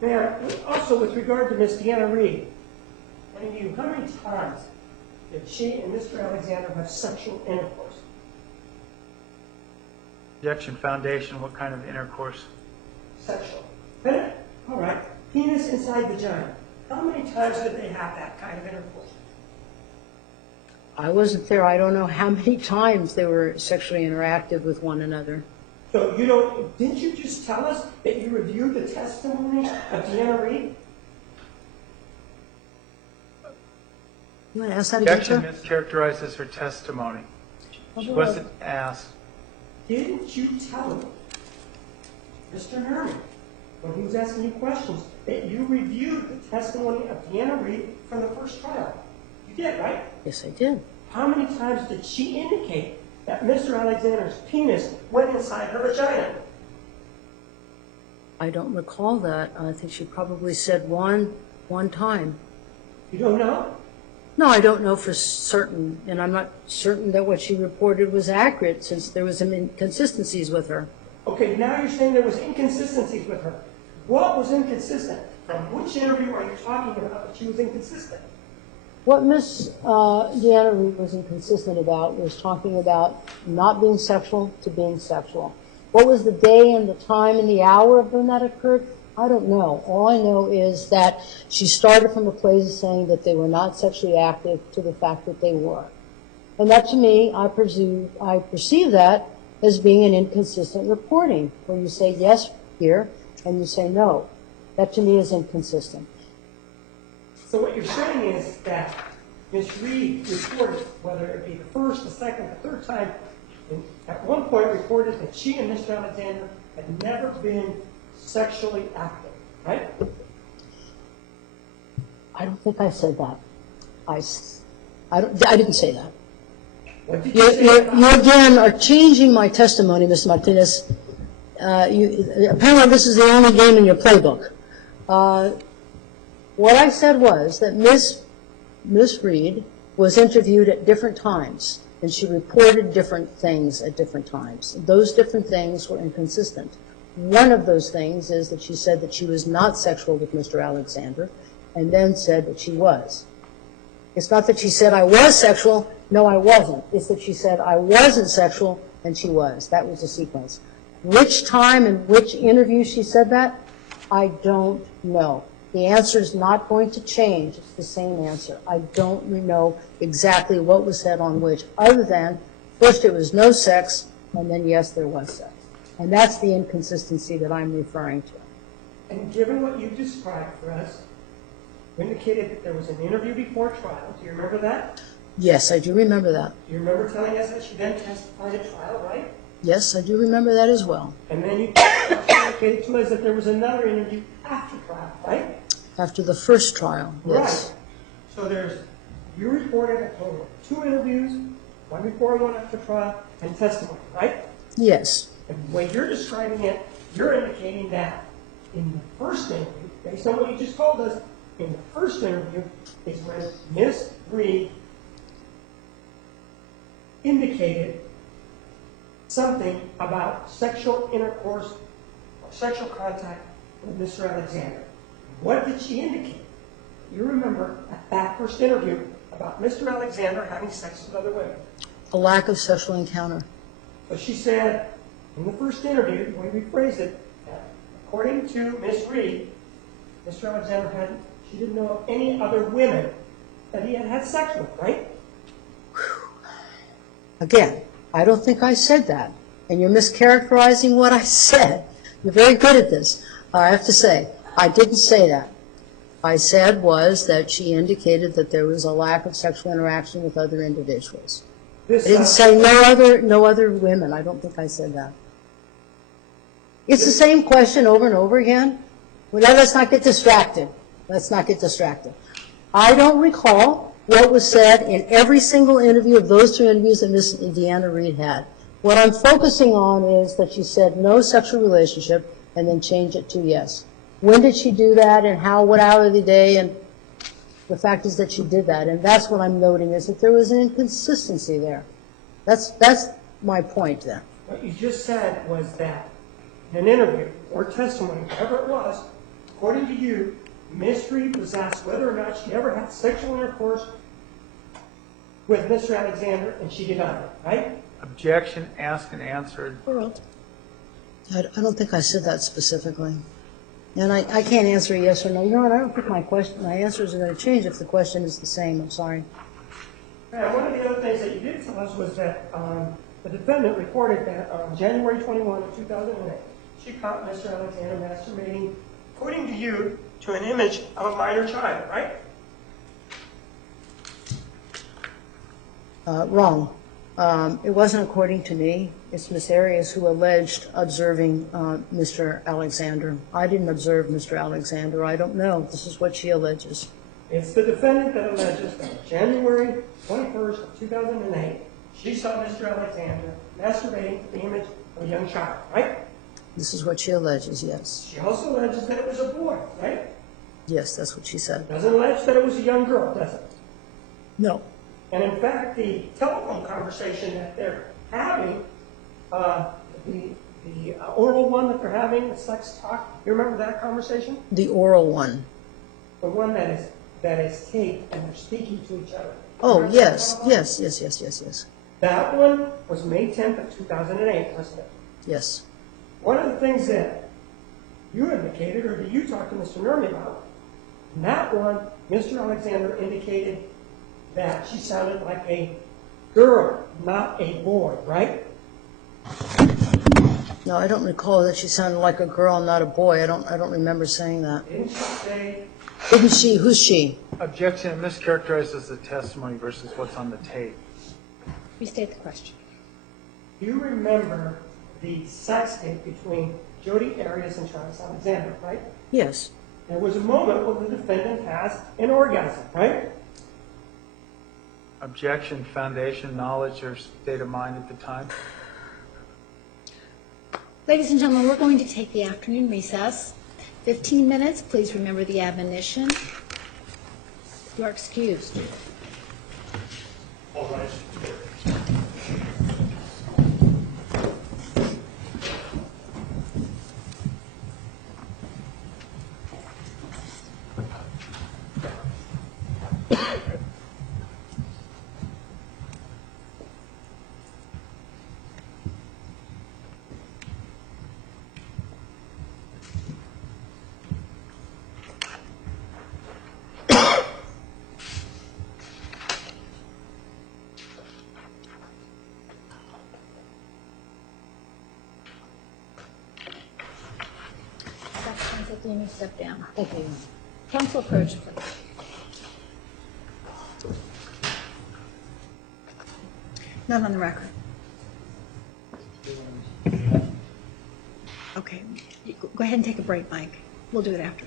Now, also with regard to Ms. Deanna Reed, how many times did she and Mr. Alexander have sexual intercourse? Objection foundation, what kind of intercourse? Sexual. All right. Penis inside vagina. How many times did they have that kind of intercourse? I wasn't there. I don't know how many times they were sexually interactive with one another. So didn't you just tell us that you reviewed the testimony of Deanna Reed? You want to ask that again, Objection sir? mischaracterizes her testimony. She wasn't asked. Didn't you tell Mr. Nerman, when he was asking you questions, that you reviewed the testimony of Deanna Reed from the first trial? You did, right? Yes, I did. How many times did she indicate that Mr. Alexander's penis went inside her vagina? I don't recall that. I think she probably said one time. You don't know? No, I don't know for certain, and I'm not certain that what she reported was accurate, since there was some inconsistencies with her. Okay, now you're saying there was inconsistencies with her. What was inconsistent? From which interview are you talking about that she was inconsistent? What Miss Deanna Reed was inconsistent about was talking about not being sexual to being sexual. What was the day and the time and the hour of when that occurred? I don't know. All I know is that she started from a place of saying that they were not sexually active to the fact that they were. And that, to me, I perceive that as being an inconsistent reporting, where you say yes here and you say no. That, to me, is inconsistent. So what you're saying is that Ms. Reed reported, whether it be the first, the second, the third time, and at one point reported that she and Mr. Alexander had never been sexually active, right? I don't think I said that. I didn't say that. What did You you say about again are changing my testimony, Mr. Martinez. Apparently this is the only game in your playbook. What I said was that Miss Reed was interviewed at different times, and she reported different things at different times. Those different things were inconsistent. One of those things is that she said that she was not sexual with Mr. Alexander, and then said that she was. It's not that she said I was sexual. No, I wasn't. It's that she said I wasn't sexual, and she was. That was the sequence. Which time and which interview she said that, I don't know. The answer is not going to change. It's the same answer. I don't know exactly what was said on which, other than first it was no sex, and then yes, there was sex. And that's the inconsistency that I'm referring to. And given what you described for us, you indicated that there was an interview before trial. Do you remember that? Yes, I do remember that. Do you remember telling us that she then testified at trial, right? Yes, I do remember that as well. And then you indicated to us that there was another interview after trial, right? After the first trial, yes. Right. So you reported a total of 2 interviews, one before and one after trial, and testimony, right? Yes. And the way you're describing it, you're indicating that in the first interview, based on what you just told us, in the first interview is when Ms. Reed indicated something about sexual intercourse or sexual contact with Mr. Alexander. What did she indicate? You remember at that first interview about Mr. Alexander having sex with other women. A lack of sexual encounter. So she said, in the first interview, the way we phrased it, that according to Ms. Reed, Mr. Alexander she didn't know of any other women that he had had sex with, right? Again, I don't think I said that, and you're mischaracterizing what I said. You're very good at this. I have to say, I didn't say that. I said was that she indicated that there was a lack of sexual interaction with other individuals. I didn't say no other women. I don't think I said that. It's the same question over and over again. Well, now let's not get distracted. Let's not get distracted. I don't recall what was said in every single interview of those 2 interviews that Ms. Deanna Reed had. What I'm focusing on is that she said no sexual relationship and then changed it to yes. When did she do that and how, what hour of the day? And the fact is that she did that. And that's what I'm noting is that there was an inconsistency there. That's my point there. What you just said was that in an interview or testimony, whatever it was, according to you, Ms. Reed was asked whether or not she ever had sexual intercourse with Mr. Alexander, and she denied it, right? Objection, asked and answered. I don't think I said that specifically. And I can't answer a yes or no. You know what? I don't think my answers are going to change if the question is the same. I'm sorry. And one of the other things that you did tell us was that the defendant reported that on January 21 of 2008, she caught Mr. Alexander masturbating, according to you, to an image of a minor child, right? Wrong. It wasn't according to me. It's Ms. Arias who alleged observing Mr. Alexander. I didn't observe Mr. Alexander. I don't know. This is what she alleges. It's the defendant that alleges that on January 21st of 2008, she saw Mr. Alexander masturbating to the image of a young child, right? This is what she alleges, yes. She also alleges that it was a boy, right? Yes, that's what she said. Doesn't allege that it was a young girl, does it? No. And in fact, the telephone conversation that they're having, the oral one that they're having, the sex talk, you remember that conversation? The oral one. The one that is taped and they're speaking to each other. Oh, Remember yes, that? yes. That one was May 10th of 2008, wasn't it? Yes. One of the things that you indicated, or that you talked to Mr. Nurmi about, in that one, Mr. Alexander indicated that she sounded like a girl, not a boy, right? No, I don't recall that she sounded like a girl, not a boy. I don't remember saying that. Didn't she say? Didn't she? Who's she? Objection, it mischaracterizes the testimony versus what's on the tape. Restate the question. Do you remember the sex tape between Jodi Arias and Travis Alexander, right? Yes. There was a moment when the defendant has an orgasm, right? Objection, foundation, knowledge, or state of mind at the time. Ladies and gentlemen, we're going to take the afternoon recess. 15 minutes. Please remember the admonition. You are excused. All right. You may step down. Okay. Counsel approach, please. None on the record. Okay. Go ahead and take a break, Mike. We'll do it after.